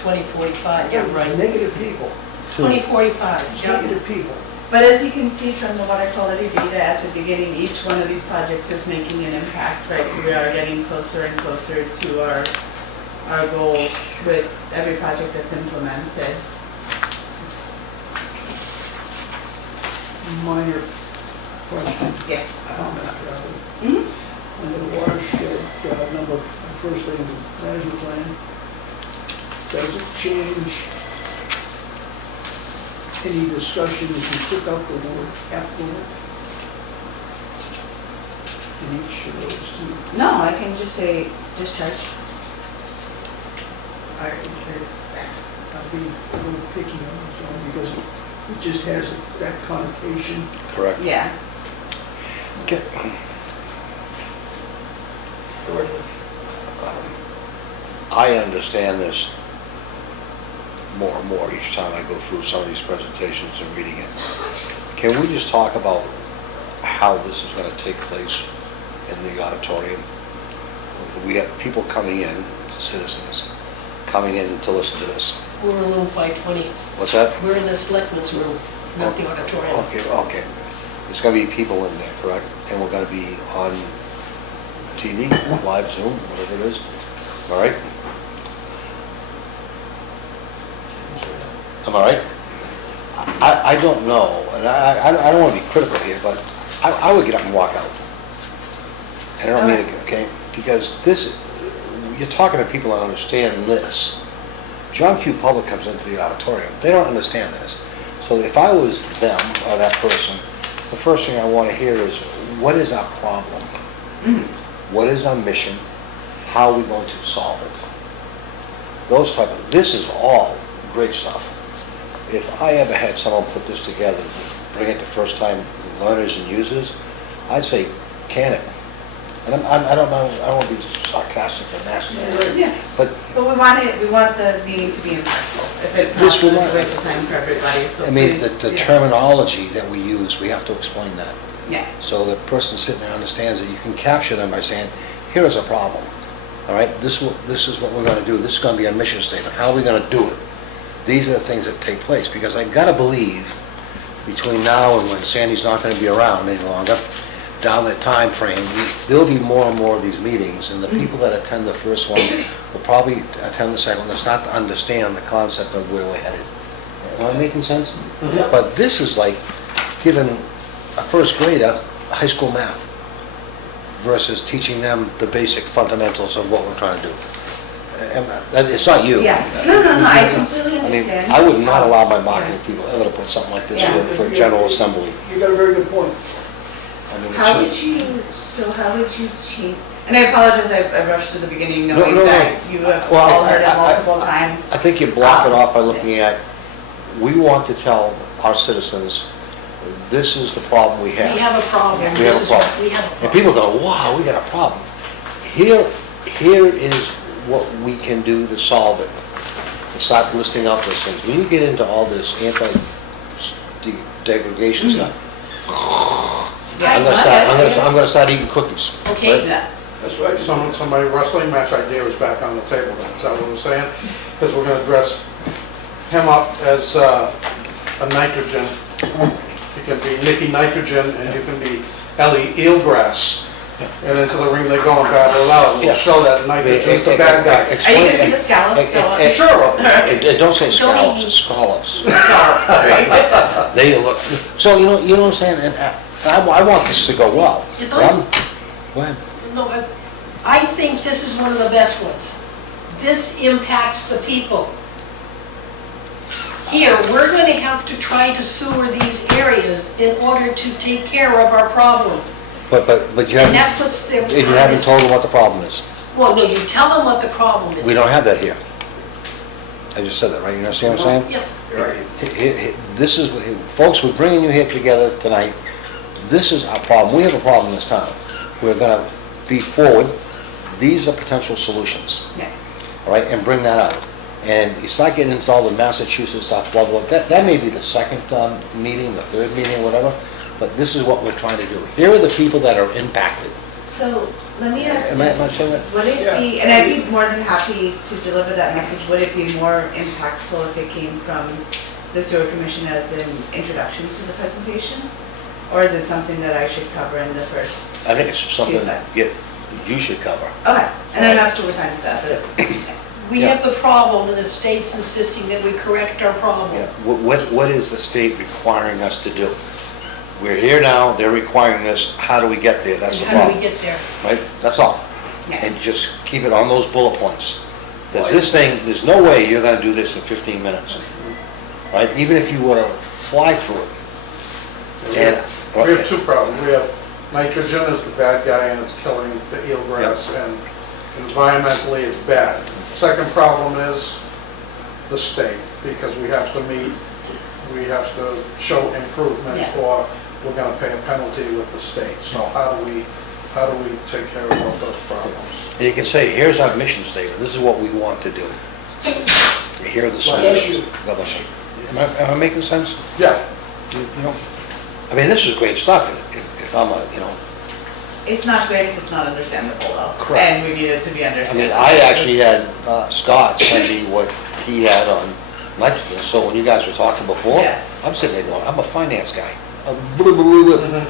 2045, you're right. Negative people, 2045, it's yeah. negative people. But as you can see from the water quality data at the beginning, each one of these projects is making an impact, right? So we are getting closer and closer to our goals with every project that's implemented. Minor question, Yes. comment rather. Mhm. Under the watershed, number, first thing, the management plan, does it change any discussion if you took out the word effluent in each of those two? No, I can just say discharge. I'll be a little picky on this one because it just has that connotation. Correct. Yeah. Okay. I understand this more and more each time I go through some of these presentations and reading it. Can we just talk about how this is going to take place in the auditorium? We have people coming in, citizens, coming in to listen to this. We're in room 520. What's that? We're in the selectmen's room, not the auditorium. Okay. There's going to be people in there, correct? And we're going to be on TV, live Zoom, whatever it is. All right? Am I right? I don't know, and I don't want to be critical here, but I would get up and walk out. And I don't mean it, okay? Because this, you're talking to people that understand this. John Q. Public comes into the auditorium, they don't understand this. So if I was them, or that person, the first thing I want to hear is, what is our problem? What is our mission? How are we going to solve it? Those type of, this is all great stuff. If I ever had someone put this together, bring it to first time learners and users, I'd say, can it? And I don't know, I don't want to be sarcastic or nasty, Yeah. but But we want the meeting to be impactful. If it's not, This will then it's a not- waste of time for everybody, so I mean, please, the yeah. terminology that we use, we have to explain that. Yeah. So the person sitting there understands that you can capture them by saying, here is a problem. All right, this is what we're gonna do. This is gonna be a mission statement. How are we gonna do it? These are the things that take place, because I gotta believe between now and when Sandy's not gonna be around any longer, down that time frame, there'll be more and more of these meetings, and the people that attend the first one will probably attend the second one. They'll start to understand the concept of where we're headed. Am I making sense? Yeah. But this is like giving a first grader high school math versus teaching them the basic fundamentals of what we're trying to do. And it's not you. Yeah. No, I completely I mean, understand. I would not allow my marketing people ever to put something like this Yeah. for general assembly. You got a very good point. I mean, How it's- would you change? And I apologize, I rushed to the beginning knowing No, that you have Well, all heard it I- multiple times. I think you block it off by looking at, we want to tell our citizens, this is the problem we have. We have a problem. We have This a is what problem. we have a And problem. people go, wow, we got a problem. Here is what we can do to solve it. And start listing out those things. When you get into all this anti-degradation stuff, I'm gonna start eating cookies. Okay, Yeah. That's right. Somebody wrestling match idea was back on the table, is that what we're saying? Because we're gonna dress him up as a nitrogen. You can be Nikki Nitrogen, and you can be Ellie Eelgrass. And into the ring they go and battle it out. We'll show that nitrogen's the bad guy. Are you gonna be the scallop? Go on. Sure. Don't say scallops, it's scallops. Scallop, sorry. They look, so you know what I'm saying, and I want this to go well. If But I'm- Go ahead. no, I think this is one of the best ones. This impacts the people. Here, we're gonna have to try to sewer these areas in order to take care of our problem. But you And that haven't, puts their. and you haven't told them what the problem is. Well, no, you tell them what the problem is. We don't have that here. I just said that, right? You understand what I'm saying? Yep. Right. This is, folks, we're bringing you here together tonight. This is our problem. We have a problem in this town. We're gonna be forward. These are potential solutions. Yeah. All right, and bring that out. And you start getting into all the Massachusetts stuff, blah, blah, that may be the second meeting, the third meeting, whatever, but this is what we're trying to do. Here are the people that are impacted. So, let me ask Am I this, saying that? would it Yeah. be, and I'd be more than happy to deliver that message, would it be more impactful if it came from the sewer commission as an introduction to the presentation? Or is it something that I should cover in the first? I think it's something Yes, sir. you should cover. Okay, and I'm absolutely fine with that, but We have the problem, and the state's insisting that we correct our problem. What is the state requiring us to do? We're here now, they're requiring this, how do we get there? That's the And how do we problem, get there? right? That's all. Yeah. And just keep it on those bullet points. Because this thing, there's no way you're gonna do this in 15 minutes, right? Even if you were to fly through it. And, We have two problems. We have nitrogen is the bad guy and it's killing the eelgrass, and environmentally it's bad. Second problem is the state, because we have to show improvement, Yeah. or we're gonna pay a penalty with the state. So how do we take care of both those problems? and you can say, here's our mission statement, this is what we want to do. Here are the solutions. God bless you. Am I making sense? Yeah, You know, I mean, this is great stuff, if I'm a, you know, it's not great if it's not understandable though. Correct. And we need it to be I understandable. mean, I actually had Scott send me what he had on nitrogen, so when you guys were talking before, Yeah. I'm sitting there going, I'm a finance guy. Blah, blah, blah, blah.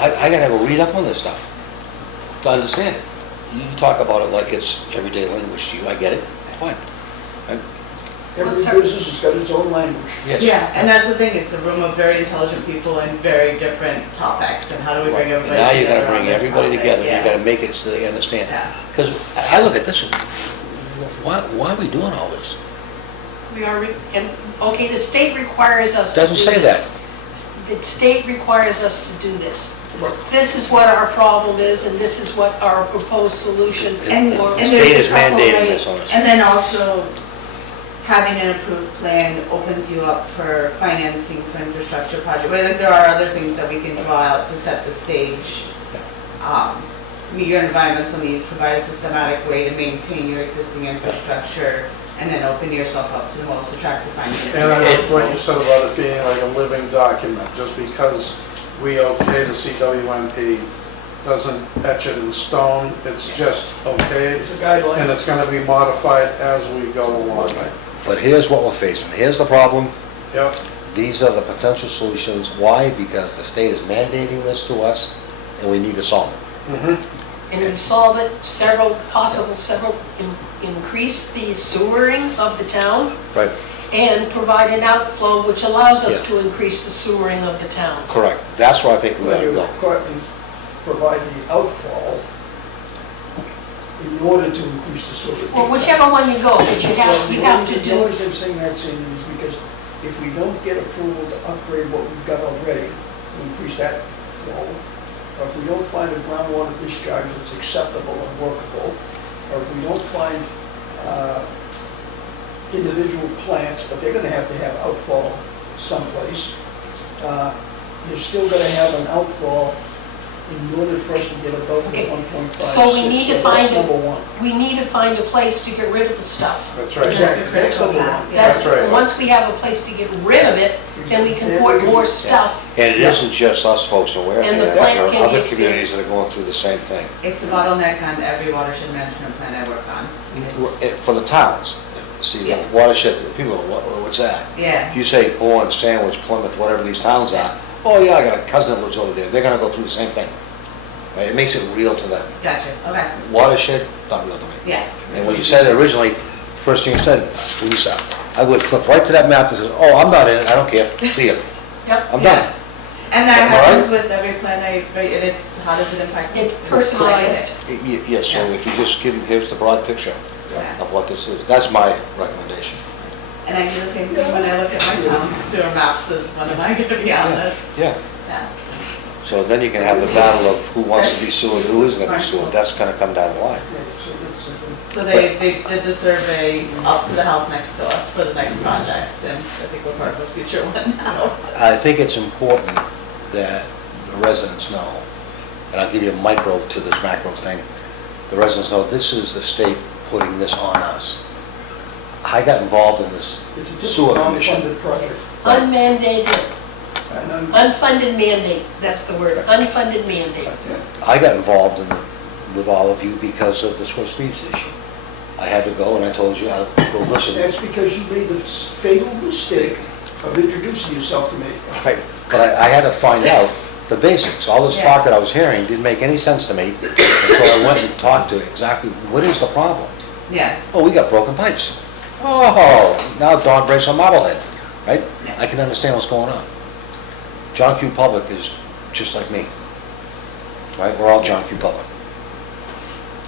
I gotta go read up on this stuff to understand it. You talk about it like it's everyday language to you, I get it, fine. Every What's our- business has got its own language. Yes. Yeah, and that's the thing, it's a room of very intelligent people and very different topics, and how do we bring And everybody now together you gotta on bring this everybody topic? together, you Yeah. gotta make it so they understand. Yeah. Because I look at this, why are we doing all this? We are, and, okay, the state requires us to do Doesn't say this. The state requires us to do this. Right. This is what our problem is, and this is what our proposed solution. And, or- and State there's is a couple, mandating right? this on us. And then also, having an approved plan opens you up for financing for infrastructure project, but there are other things that we can draw out to set the stage. Meet your environmental needs, provide a systematic way to maintain your existing infrastructure, and then open yourself up to the most attractive financing. and I like what you said about it being like a living document. Just because we okay the CWMP doesn't etch it in stone. It's just okay, It's a guideline. and it's gonna be modified as we go along. But here's what we're facing, here's the problem, Yep, these are the potential solutions. Why? Because the state is mandating this to us, and we need to solve it. And we solve it, increase the sewering of the town Right. and provide an outflow which allows us Yeah. to increase the sewering of the town. Correct, that's where I think we Well, ought to you go. provide the outfall in order to increase the sewer. Well, whichever one you go, but you have to The do, only thing I'm saying that, Sandy, is because if we don't get approval to upgrade what we've got already, to increase that flow, or if we don't find a groundwater discharge that's acceptable and workable, or if we don't find individual plants, but they're gonna have to have outfall someplace, you're still gonna have an outfall in order for us to get above the Okay. 1.56. So we need to find That's a- number one. we need to find a place to get rid of the stuff. that's right. Exactly, a that's critical number path, one. yeah. That's, right. once we have a place to get rid of it, then we can pour more stuff. And it isn't just us folks in Wareham, And the there plant are can other get- communities that are going through the same thing. It's the bottleneck on every watershed management plan I work on. It's- For the towns, see, the Yeah. watershed, people, what's that? Yeah, If you say Bourne, Sandwich, Plymouth, whatever these towns are, oh yeah, I got a cousin that lives over there, they're gonna go through the same thing. Right, it makes it real to them. gotcha, okay, Watershed, not real to me. yeah. And when you said it originally, first thing you said, when you said, I would flip right to that map that says, oh, I'm not in it, I don't care, see ya, Yep. I'm done. And that Am I right? happens with every plan I, right, and it's, how does it impact? It the personalized. Yes, so if you just give them, here's the broad picture Yeah. of what this is, that's my recommendation. And I do the same thing when I look at my town sewer maps, as when am I gonna be on this? Yeah, Yeah. So then you can have the battle of who wants to be sued, who isn't gonna be sued, that's gonna come down the line. Yeah, so it's a- So they did the survey up to the house next to us for the next project, and I think we're part of a future one now. I think it's important that the residents know, and I'll give you a micro to this macro thing. The residents know this is the state putting this on us. I got involved in this It's a sewer typical commission. unfunded project. Unmandated, And unfunded mandate, that's the word, unfunded mandate. I got involved in, with all of you because of the Swiss Beach issue. I had to go and I told you, I'll go listen. that's because you made the fatal mistake of introducing yourself to me. Right, but I had to find out the basics. All this talk that I was hearing didn't make any sense to me until I went and talked to exactly what is the problem. Yeah, Oh, we got broken pipes. Oh, now Dawn breaks on Marblehead, right? Yeah. I can understand what's going on. John Q. Public is just like me, right? We're all John Q. Public.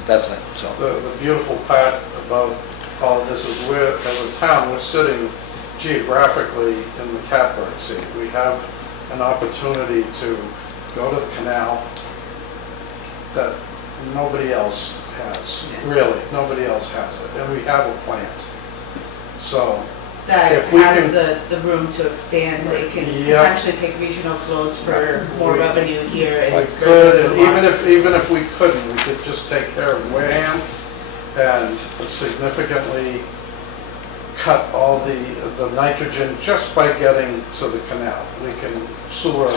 That's it, so. The beautiful part about all of this is we're, as a town, we're sitting geographically in the catbird seat. We have an opportunity to go to the canal that nobody else has, Yeah. really, nobody else has it, and we have a plant. So, that If we has can- the room to expand, it can Yeah. potentially take regional flows for more We- revenue here. and we it's could, very and good. even if we couldn't, we could just take care of Wareham and significantly cut all the nitrogen just by getting to the canal. We can sewer,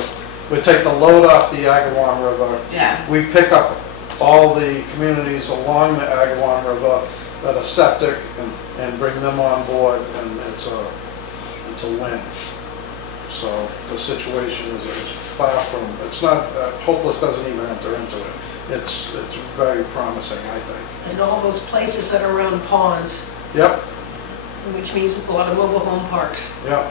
we take the load off the Agawam River. Yeah, We pick up all the communities along the Agawam River that are septic and bring them on board, and it's a win. So the situation is far from, it's not, hopeless doesn't even enter into it. It's very promising, I think. And all those places that are around ponds, Yep, which means a lot of mobile home parks. yep.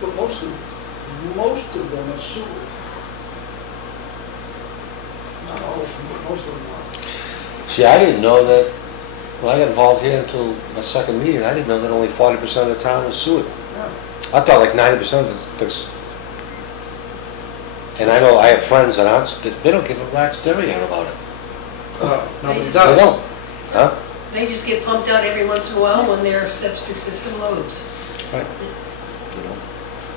But most of them are sewer. Not all of them, but most of them are. See, I didn't know that, when I got involved here until my second meeting, I didn't know that only 40% of the town was sewer. Yeah. I thought like 90% of this. And I know I have friends that aren't, they don't give a rat's derriere about it. Nobody just- They does. don't, huh? They just get pumped out every once in a while when their septic system loads. Right. You know,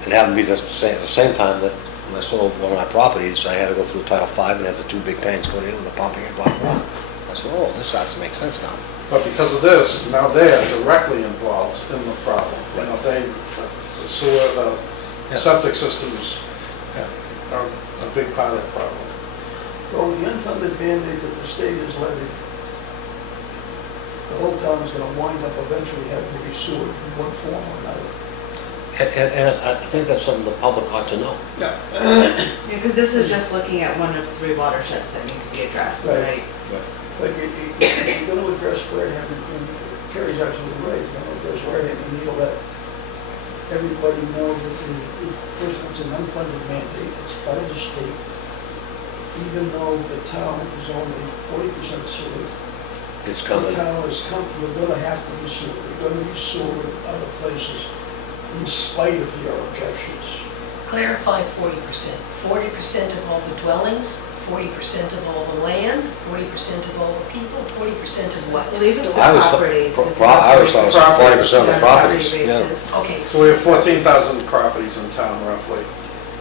it happened to be at the same time that when I sold one of my properties, I had to go through Title V and have the two big tanks going in with the pumping and blah, blah, blah. I said, oh, this starts to make sense now. But because of this, now they are directly involved in the problem. You know, the sewer, the Yeah. septic systems Yeah. are a big part of the problem. Well, the unfunded mandate that the state has levied, the whole town is gonna wind up eventually having to be sewered in one form or another. And I think that's something the public ought to know. Yeah. because this is just looking at one of 3 watersheds that need to be addressed, Right. right? But if you're gonna address Wareham, and Kerry's absolutely right, if you're gonna address Wareham, you need to let everybody know that first, it's an unfunded mandate, it's by the state. Even though the town is only 40% sewer, It's the coming. town is you're gonna have to be sewer, you're gonna be sewer in other places, in spite of your objections. Clarify 40%. 40% of all the dwellings, 40% of all the land, 40% of all the people, 40% of what? I believe it's the I always properties. thought, I always thought it was 40% of the Yeah, properties, property yeah. basis. Okay, So we have 14,000 properties in town roughly.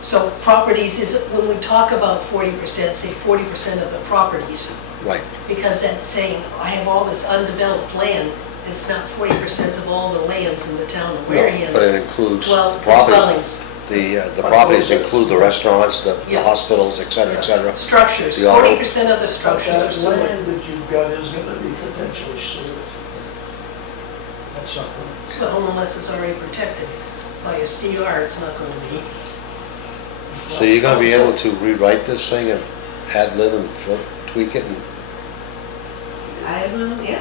so properties is, when we talk about 40%, say 40% of the properties, Right. because that's saying, I have all this undeveloped land, it's not 40% of all the lands in the town of Wareham. But it it's includes the properties. dwellings, The properties include the restaurants, the Yeah. hospitals, et cetera, et cetera. structures, The auto- 40% of the But structures are that sewer. land that you've got is gonna be potentially sewered at some point. Well, unless it's already protected by a CR, it's not gonna be. So you're gonna be able to rewrite this thing and ad lib and tweak it and, Yeah,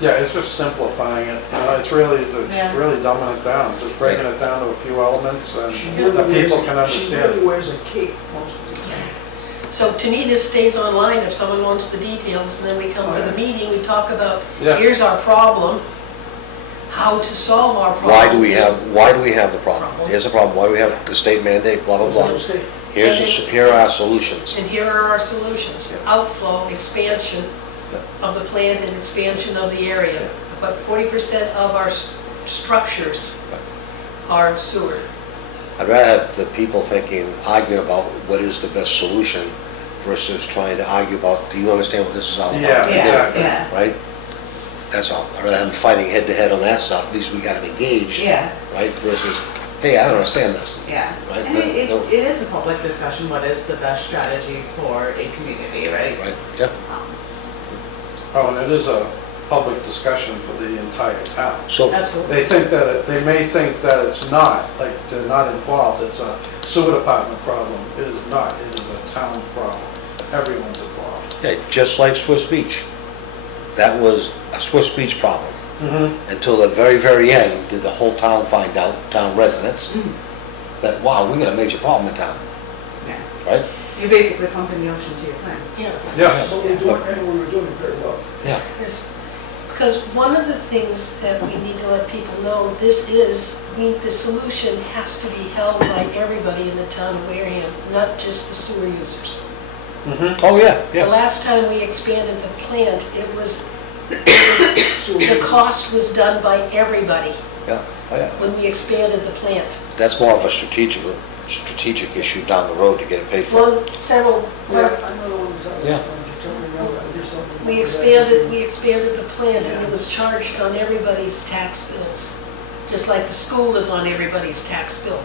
Yeah, it's just simplifying it. You know, it's really Yeah. dumbing it down, just breaking it down to a few elements and She the really people wears, can she understand. really wears a cape most of the time. So to me, this stays online if someone wants the details, and then we come for the meeting, we talk about, Yeah. here's our problem, how to solve our problem. Why do we have the problem? Here's the problem, why do we have the state mandate, blah, blah, blah. Here are our solutions. And here are our solutions, outflow, expansion of the plant and expansion of the area. But 40% of our structures are sewer. I'd rather have the people arguing about what is the best solution versus trying to argue about, do you understand what this is all about? Yeah, exactly. Yeah. Right? That's all. I'd rather have them fighting head to head on that stuff, at least we got them engaged. Yeah. Right, versus, hey, I don't understand this. Yeah, Right. and it is a public discussion, what is the best strategy for a community, right? Right, yeah. Oh, and it is a public discussion for the entire town. So, Absolutely. They may think that it's not, like they're not involved, it's a sewer department problem. It is not, it is a town problem. Everyone's involved. yeah, just like Swiss Beach. That was a Swiss Beach problem. Until the very, very end, did the whole town find out, town residents, that, wow, we got a major problem in town, Yeah, right? you're basically pumping the ocean to your plants. Yeah. Yeah. But we were doing it very well. Yeah. Yes. Because one of the things that we need to let people know, the solution has to be held by everybody in the town of Wareham, not just the sewer users. Oh, yeah, The yeah. last time we expanded the plant, the cost was done by everybody Yeah, oh, yeah. when we expanded the plant. That's more of a strategic issue down the road to get it paid for. Well, several, Yeah, I know the one you're talking Yeah. about, I just don't remember, I just don't remember. we expanded the plant and it was charged on everybody's tax bills, just like the school is on everybody's tax bill.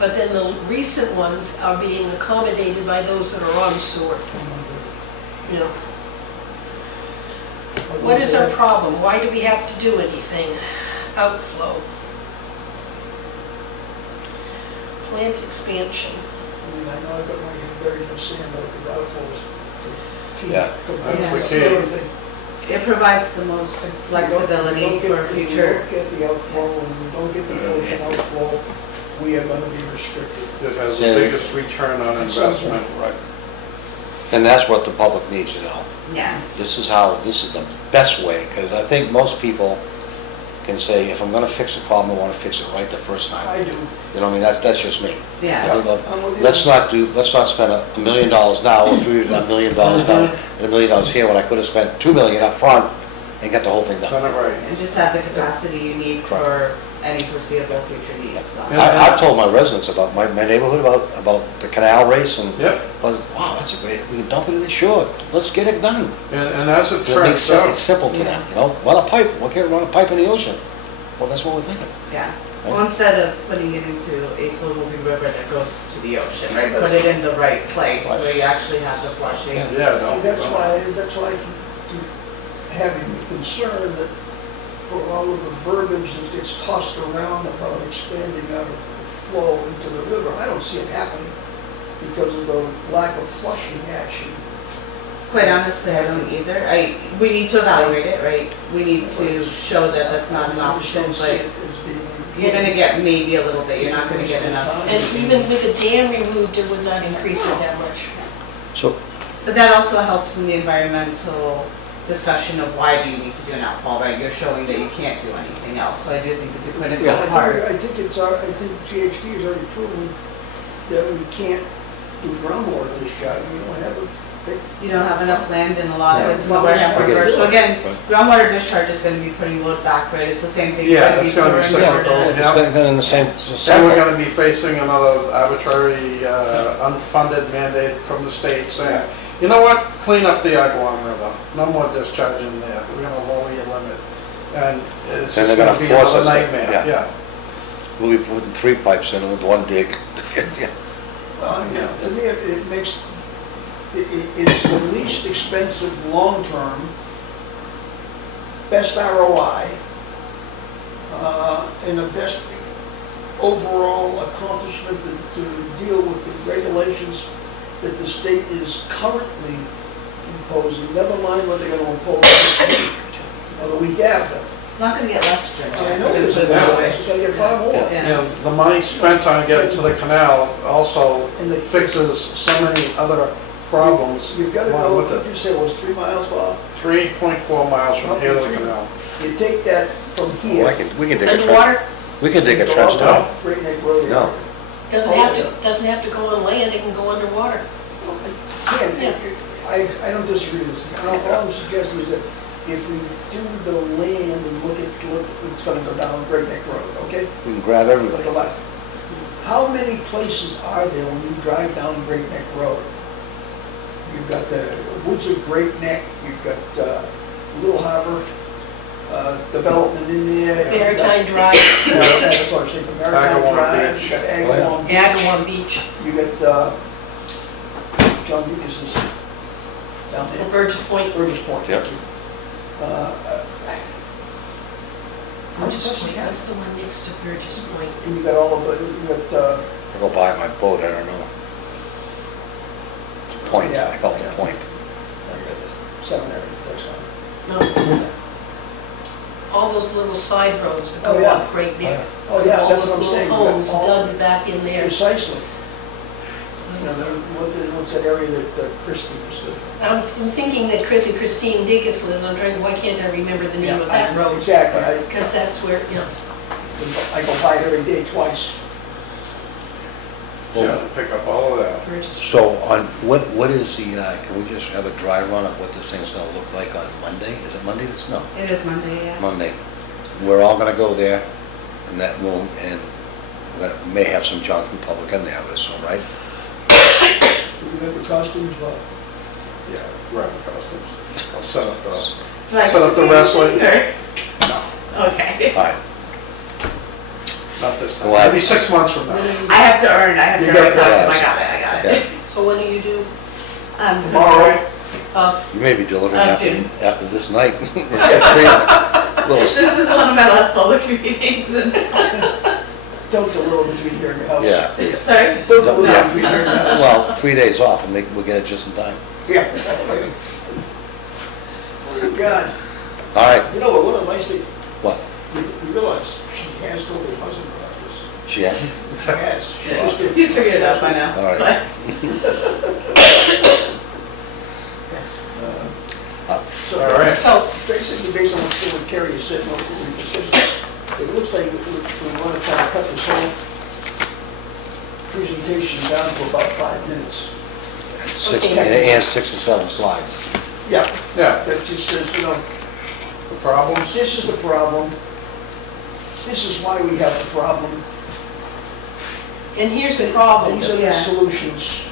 But then the recent ones are being accommodated by those that are on sewer, you know. What is our problem? Why do we have to do anything? Outflow. Plant expansion. I mean, I know I've got my head buried in the sand, but the outflow is the key. Yeah. That's the It's key. everything. It provides the most flexibility for If we future. don't get the outflow, and we don't get the ocean outflow, we are gonna be restricted. It has the Yeah. biggest return on investment. Right. And that's what the public needs to know. Yeah. This is the best way, because I think most people can say, if I'm gonna fix a problem, I wanna fix it right the first time. I do. You know, what I mean, that's just me. Yeah. I think, I'm with you. let's not spend $1 million now, or $1 million down, and $1 million here, when I could have spent $2 million up front and got the whole thing done. Done it right. And just have the capacity you need for any foreseeable future needs. So. Yeah. I've told my residents about my neighborhood, about the canal race, and, Yep. wow, that's a great, we can dump it in the shore, let's get it done. And as it It makes turns sense, out, it's simple to them, you know, run a pipe, why can't we run a pipe in the ocean? Well, that's what we're thinking. Yeah. Well, instead of putting it into a slow-moving river that goes to the ocean, right? Put it in the right place where you actually have the flushing. yeah, See, no. that's why I keep having the concern that for all of the verbiage that gets tossed around about expanding our flow into the river, I don't see it happening because of the lack of flushing action. Quite honestly, I don't either. We need to evaluate it, right? We need to show that that's not an I just option, don't see it but as being. you're gonna get maybe a little bit, you're not gonna get enough. And even with the dam removed, it would not increase it that much. So, But that also helps in the environmental discussion of why do you need to do an outfall, right? You're showing that you can't do anything else, so I do think it's a critical part. I think GHD has already proven that we can't do groundwater discharge, we don't have a. You don't have enough land and a lot of Yeah. it's in the Wareham I get it. River. So again, Right. groundwater discharge is gonna be putting load back, right? It's the same thing. You're Yeah, gonna it's gonna be sewer cyclical. imported. it's been in the same And we're cycle. gonna be facing another arbitrary, unfunded mandate from the state saying, you know what, clean up the Agawam River, no more discharging there, we're gonna lower your limit. And it's And just they're gonna gonna be force another us to- nightmare, yeah. yeah. We'll be putting 3 pipes in with 1 dig. Yeah. Well, I mean, to me, it makes, it's the least expensive long-term, best ROI, and the best overall accomplishment to deal with the regulations that the state is currently imposing, never mind what they're gonna impose next week or the week after. It's not gonna get less stringent. I know there's a Put it that way. balance, it's gonna get far more. Yeah. You know, the money spent on getting to the canal also And the- fixes so many other problems You've gotta along go, with what did it. you say, it was 3 miles, Bob? 3.4 miles from here to the Okay, canal. You take that from here. We can dig a trench. Underwater, We can dig a go trench up down. that Great Neck Road No. area. doesn't have to go on land, it can go underwater. Again, I don't disagree with this. All I'm suggesting is that if we do the land and look, it's gonna go down Great Neck Road, okay? We can grab everybody. Look alike. How many places are there when you drive down Great Neck Road? You've got the woods of Great Neck, you've got Little Harbor development in there. Maritime Drive, Yeah, that's what I'm saying, Maritime Agawam Drive, Beach. you got Oh, yeah. Agawam Beach. Agawam Beach, You got John Lucas's down there. Burgess Point. Burgess Point, Yep. thank you. Burgess Point, what's the one next to Burgess Point? And you got all of it, you got, I go by my boat, I don't know. It's a point, Yeah, I call it yeah. a point. you got the seminary, that's gone. No. All those little side roads that Oh, go yeah. off Great Neck. Oh, yeah, All that's those what I'm little saying. You got homes all- dug back in there. Precisely. You know, what's that area that Christie was living in? I'm thinking that Chris and Christine Dickus live, I'm trying, why can't I remember the name of that road? Exactly, Because that's where, you know, I go by it every day twice. Yeah, pick up all of that. Burgess. So on, what is the, can we just have a dry run of what this thing's gonna look like on Monday? Is it Monday? It's no, It is Monday, yeah. Monday. We're all gonna go there in that room and may have some junk in public in there, I would assume, right? You got the costumes, but Yeah, right, costumes. I'll set up the, Do I Set up get to the do wrestling. anything, or- Okay. All right, not this time, Well, maybe 6 months from now. I have to earn You a got- costume, I got it. So when do you do, Tomorrow. you may be delivering June. after this night, the 16th. This is one of my last public meetings, and, don't deliver between here and your house. Yeah, sorry? Don't deliver Yeah. between here and your house. well, 3 days off and we'll get it just in time. Yeah. exactly. Oh, God. All right, You know what, one of the nice things, what? you realize she has told her husband about this. She has? She has, she just did. He's figured it out by now. All right. But- So, All right. so, basically, based on what Kerry has said, what we discussed, it looks like we want to kind of cut this whole presentation down to about 5 minutes. Six, Okay. and 6 and 7 slides. Yeah, Yeah, that just says, you know, the problems. this is the problem, this is why we have the problem. and here's the problem. These are the Yeah. solutions.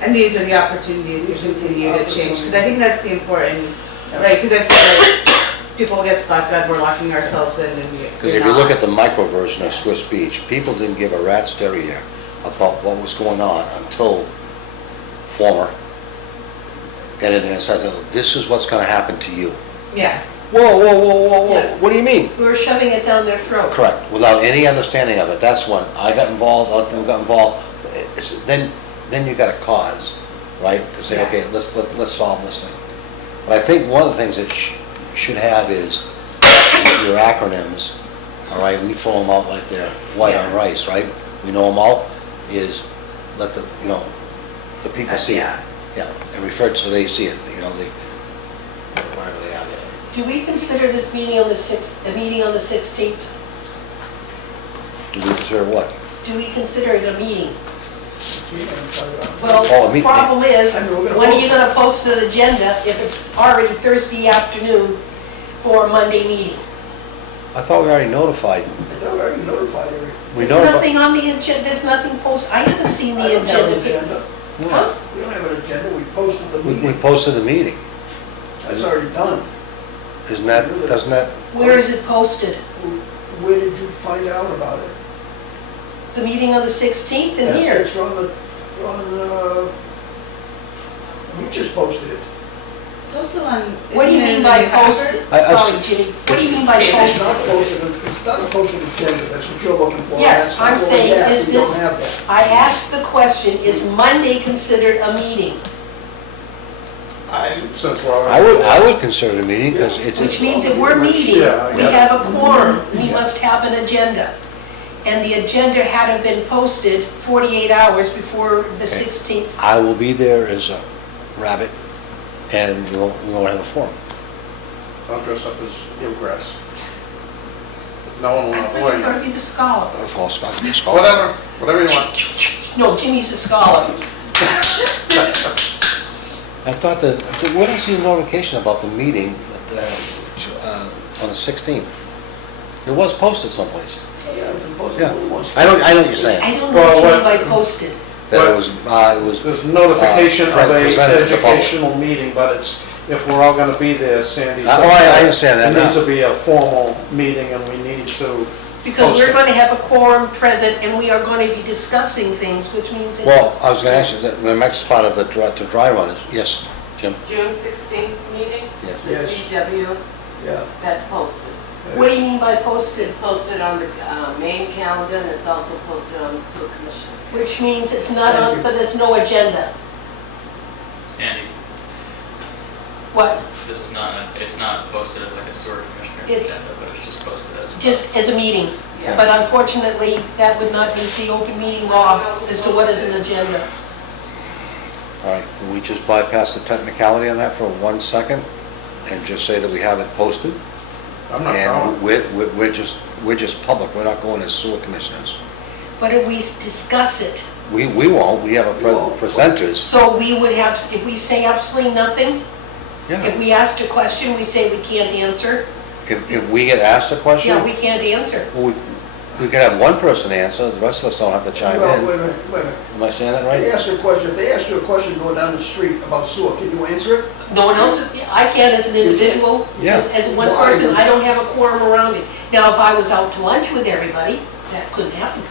And these are the opportunities These to are the continue to change, because I opportunities. think that's the important, right, because I've seen like, people get stuck on, we're locking ourselves in and we. Because if you look at the micro version of Swiss Beach, people didn't give a rat's derriere about what was going on until former. Get it, and it says, this is what's gonna happen to you. Yeah, Whoa, whoa, whoa, whoa, Yeah. whoa, what do you mean? We're shoving it down their throat. Correct, without any understanding of it, that's when I got involved, other people got involved, then you got a cause, right? To say, Yeah. okay, let's solve this thing. But I think one of the things that should have is your acronyms, all right, we throw them out like they're white on Yeah. rice, right? We know them all, is let the, you know, the people see it. yeah. Yeah, and refer to so they see it, you know, whatever they are there. Do we consider this meeting on the 6th, a meeting on the 16th? Do we consider what? Do we consider it a meeting? Yeah, Well, Oh, a the meeting. problem is, I mean, we're gonna when are post you it. gonna post an agenda if it's already Thursday afternoon for a Monday meeting? I thought we already notified. I thought we already notified every. We There's notified. nothing on the agenda, there's nothing posted, I haven't seen I the don't have an agenda. agenda. Huh? We don't have an agenda, we posted the We meeting. posted the meeting. That's already done. Isn't that, doesn't that, Where is it posted? Where did you find out about it? The meeting on the 16th in here? It's you just posted it. It's also on. What do you isn't it mean in by the newspaper? posted? I- Sorry, Ginny, what do you mean by It's posted? not posted, it's not a posted agenda, that's what you're looking for. Yes, That's not I'm what we saying, have. is We don't this, have that. I asked the question, is Monday considered a meeting? Since we're I already. would consider it a meeting, because it's, Which means if we're meeting, Yeah, we yeah. have a quorum, we must have an agenda. And the agenda had to have been posted 48 hours before the 16th. I will be there as a rabbit, and we won't have a forum. I'll dress up as Eelgrass. No one will I know thought who you I were gonna am. be the scholar. Of course, not be a scholar. Whatever you want. No, Jimmy's the scholar. I thought that, what is the notification about the meeting on the 16th? It was posted someplace. Yeah, it's been posted Yeah. more than once. I know what you're saying. I don't know what you Well, mean by posted. That it was, There's notification of a presented to the public. educational meeting, but it's, if we're all gonna be there, Sandy said. Oh, I understand that It needs now. to be a formal meeting and we need to Because post we're it. gonna have a quorum present and we are gonna be discussing things, which means it well, is. I was gonna ask you, the next part of the dry run is, yes, Jim? June 16th meeting, Yes. the Yes. CW, Yeah. that's posted. What do you mean by posted? It's posted on the main calendar and it's also posted on the sewer commission's. Which means it's not on, but there's no agenda. Sandy, What? this is not, it's not posted as like a sewer commissioner It's- agenda, but it's just posted as. Just as a meeting. Yeah. But unfortunately, that would not meet the open meeting law as to what is an agenda. All right, can we just bypass the technicality on that for 1 second and just say that we have it posted? I'm not And going. we're just public, we're not going as sewer commissioners. But if we discuss it, We won't, we have a We won't. presenters. so we would have, if we say absolutely nothing, Yeah, if we asked a question, we say we can't answer, if we get asked a question, yeah, we can't answer. well, we can have one person answer, the rest of us don't have to chime Well, in. wait a minute, wait a minute. Am I saying that They right? ask you a question, if they ask you a question going down the street about sewer, can you answer it? No one else, I can't as an individual, Yeah. as one Why? person, I don't have a quorum around it. Now, if I was out to lunch with everybody, that couldn't happen.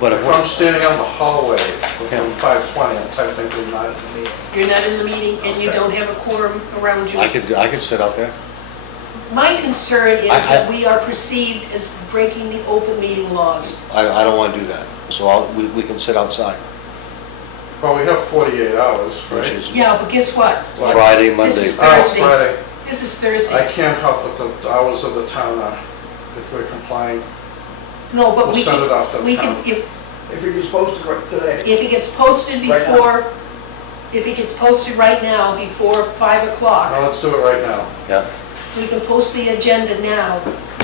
But If I'm standing out in the hallway from 5:20, I'm technically not in the meeting. You're not in the meeting and you Okay. don't have a quorum around you. I could sit out there. My concern is I- that we are perceived as breaking the open meeting laws. I don't wanna do that, so we can sit outside, Well, we have 48 hours, right? which is Yeah, but guess what? Friday, This Monday. is Oh, Thursday. Friday. This is I Thursday. can't help with the hours of the town, if we're complying. No, but We'll we send it off to can, the we can, town. If it is posted right today, if it gets posted Right now. before, if it gets posted right now before 5 o'clock, Now, let's do it right now. Yeah, we can post the agenda now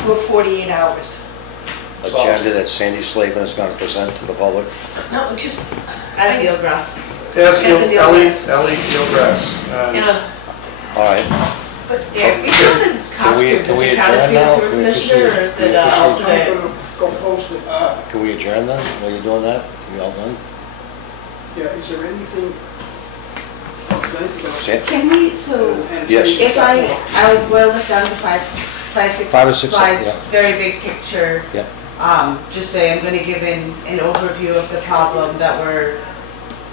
for 48 hours. agenda that Sandy Slavin is gonna present to the public. No, just, As Eelgrass. Yes, As in the Ellie others. Gilgrass. And yeah, All right, but Yeah, we still in costume, can does we it count as adjourn being a now? sewer Can we commissioner or is officially- it can we I'm alternate? gonna go post it. can we adjourn then, while you're doing that? We all done? Yeah, is there anything? San- Can we, so, Yes. if I'll boil this down to five, six Five or six, slides, yeah. very big picture. Yeah. Just say I'm gonna give an overview of the problem that we're,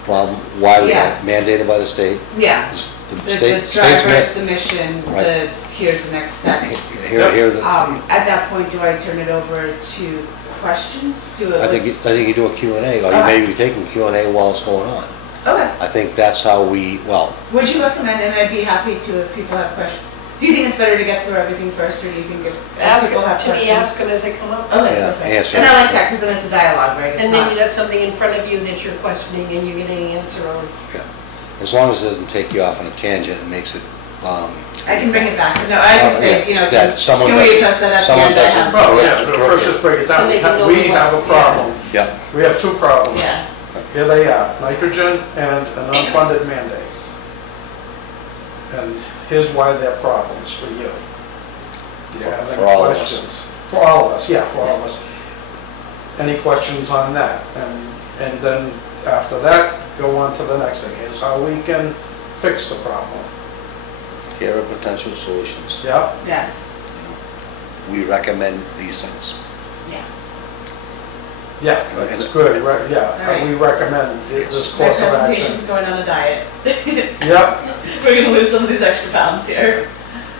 Problem, why we Yeah. mandated by the state. yeah. The The state's drivers, the mission, Right. here's the next steps. Here, the, At that point, do I turn it over to questions? I think you do a Q&A, or you may be taking Q&A while it's going on. Okay. I think that's how we, well, Would you recommend, and I'd be happy to if people have questions, do you think it's better to get through everything first, or do you think if ask, people have to be questions? asked them as they come up. Okay, Yeah, perfect. answer. And I like that, because then it's a dialogue, right? It's And then not- you got something in front of you that you're questioning and you're getting an answer on. as long as it doesn't take you off on a tangent and makes it, I can bring it back, no, I can say, you know, that someone can we doesn't- address that at the someone end? I doesn't- have- Well, yeah, Direct- but first just break it down. And they can know We what- have a problem. Yeah, We have two problems. Yeah. Here they are, nitrogen and an unfunded mandate. And here's why they're problems for you. Do you have For any all of us. questions? For all of us, yeah, for all of us. Any questions on that? And then after that, go on to the next thing, is how we can fix the problem. here are potential solutions. Yeah, Yeah, We recommend these things. yeah, it's good, right, yeah. Alright. We recommend this my course of presentation's action. going on a diet. Yep, We're gonna lose some of these extra pounds here.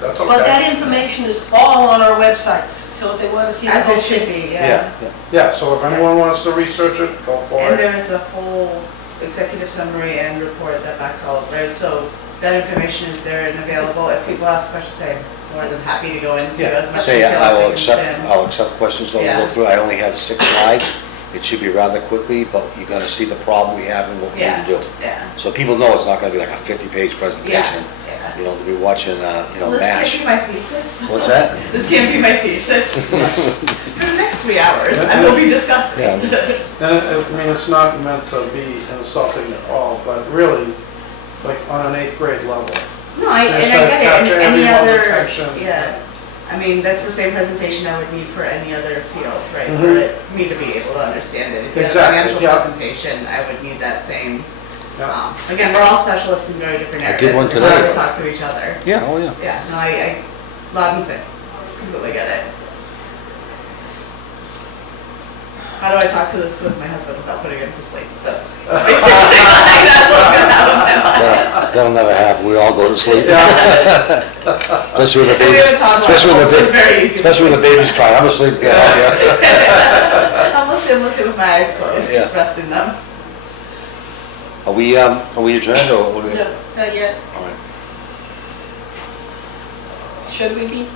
that's But that okay. information is all on our websites, so if they want to see the As whole it should thing. be, yeah. Yeah, so if anyone wants to research it, go for And it. there is a whole executive summary and report that backs all of it, so that information is there and available. If people ask questions, I'm more than happy to go into as much Say, detail I will as I can. I'll accept questions, I'll go Yeah. through, I only have 6 slides. It should be rather quickly, but you're gonna see the problem we have and what we need to do. Yeah, So people know it's not gonna be like a 50-page yeah, presentation. yeah. you know, to be watching, This MASH. can't be my thesis. What's that? This can't be my thesis. For the next 3 hours, I will be discussing. Yeah. And I mean, it's not meant to be insulting at all, but really, like on an 8th grade level. No, and I Just to get it, capture and any everyone's other, attention. yeah. I mean, that's the same presentation I would need for any other field, right? Mhm. For me to be able to understand it. If you had a Exactly, financial yeah. presentation, I would need that same. Yeah. Again, we're all specialists in very different I areas. did one We're trying today. to talk to each other. Yeah, oh, yeah. Yeah, no, I loud and clear, completely get it. How do I talk to this with my husband without putting him to sleep? That's basically, that's what I'm gonna have in my mind. That'll never happen, we all go to sleep. Yeah. Especially with the And we babies, have a toddler, especially with so the it's very easy. especially when the baby's crying, I'm asleep, yeah. I'm listening with my eyes closed, Yeah. just resting them. Are we adjourned or? what do we- No, not yet. All right. Should we be?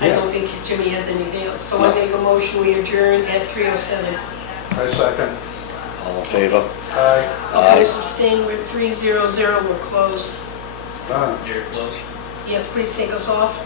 I don't think Jimmy has anything else, so I make a motion, we adjourn at 3:07. I second. All in favor? Aye. Opposed, abstained, we're 3:00, we're closed. Done. You're close. Yes, please take us off.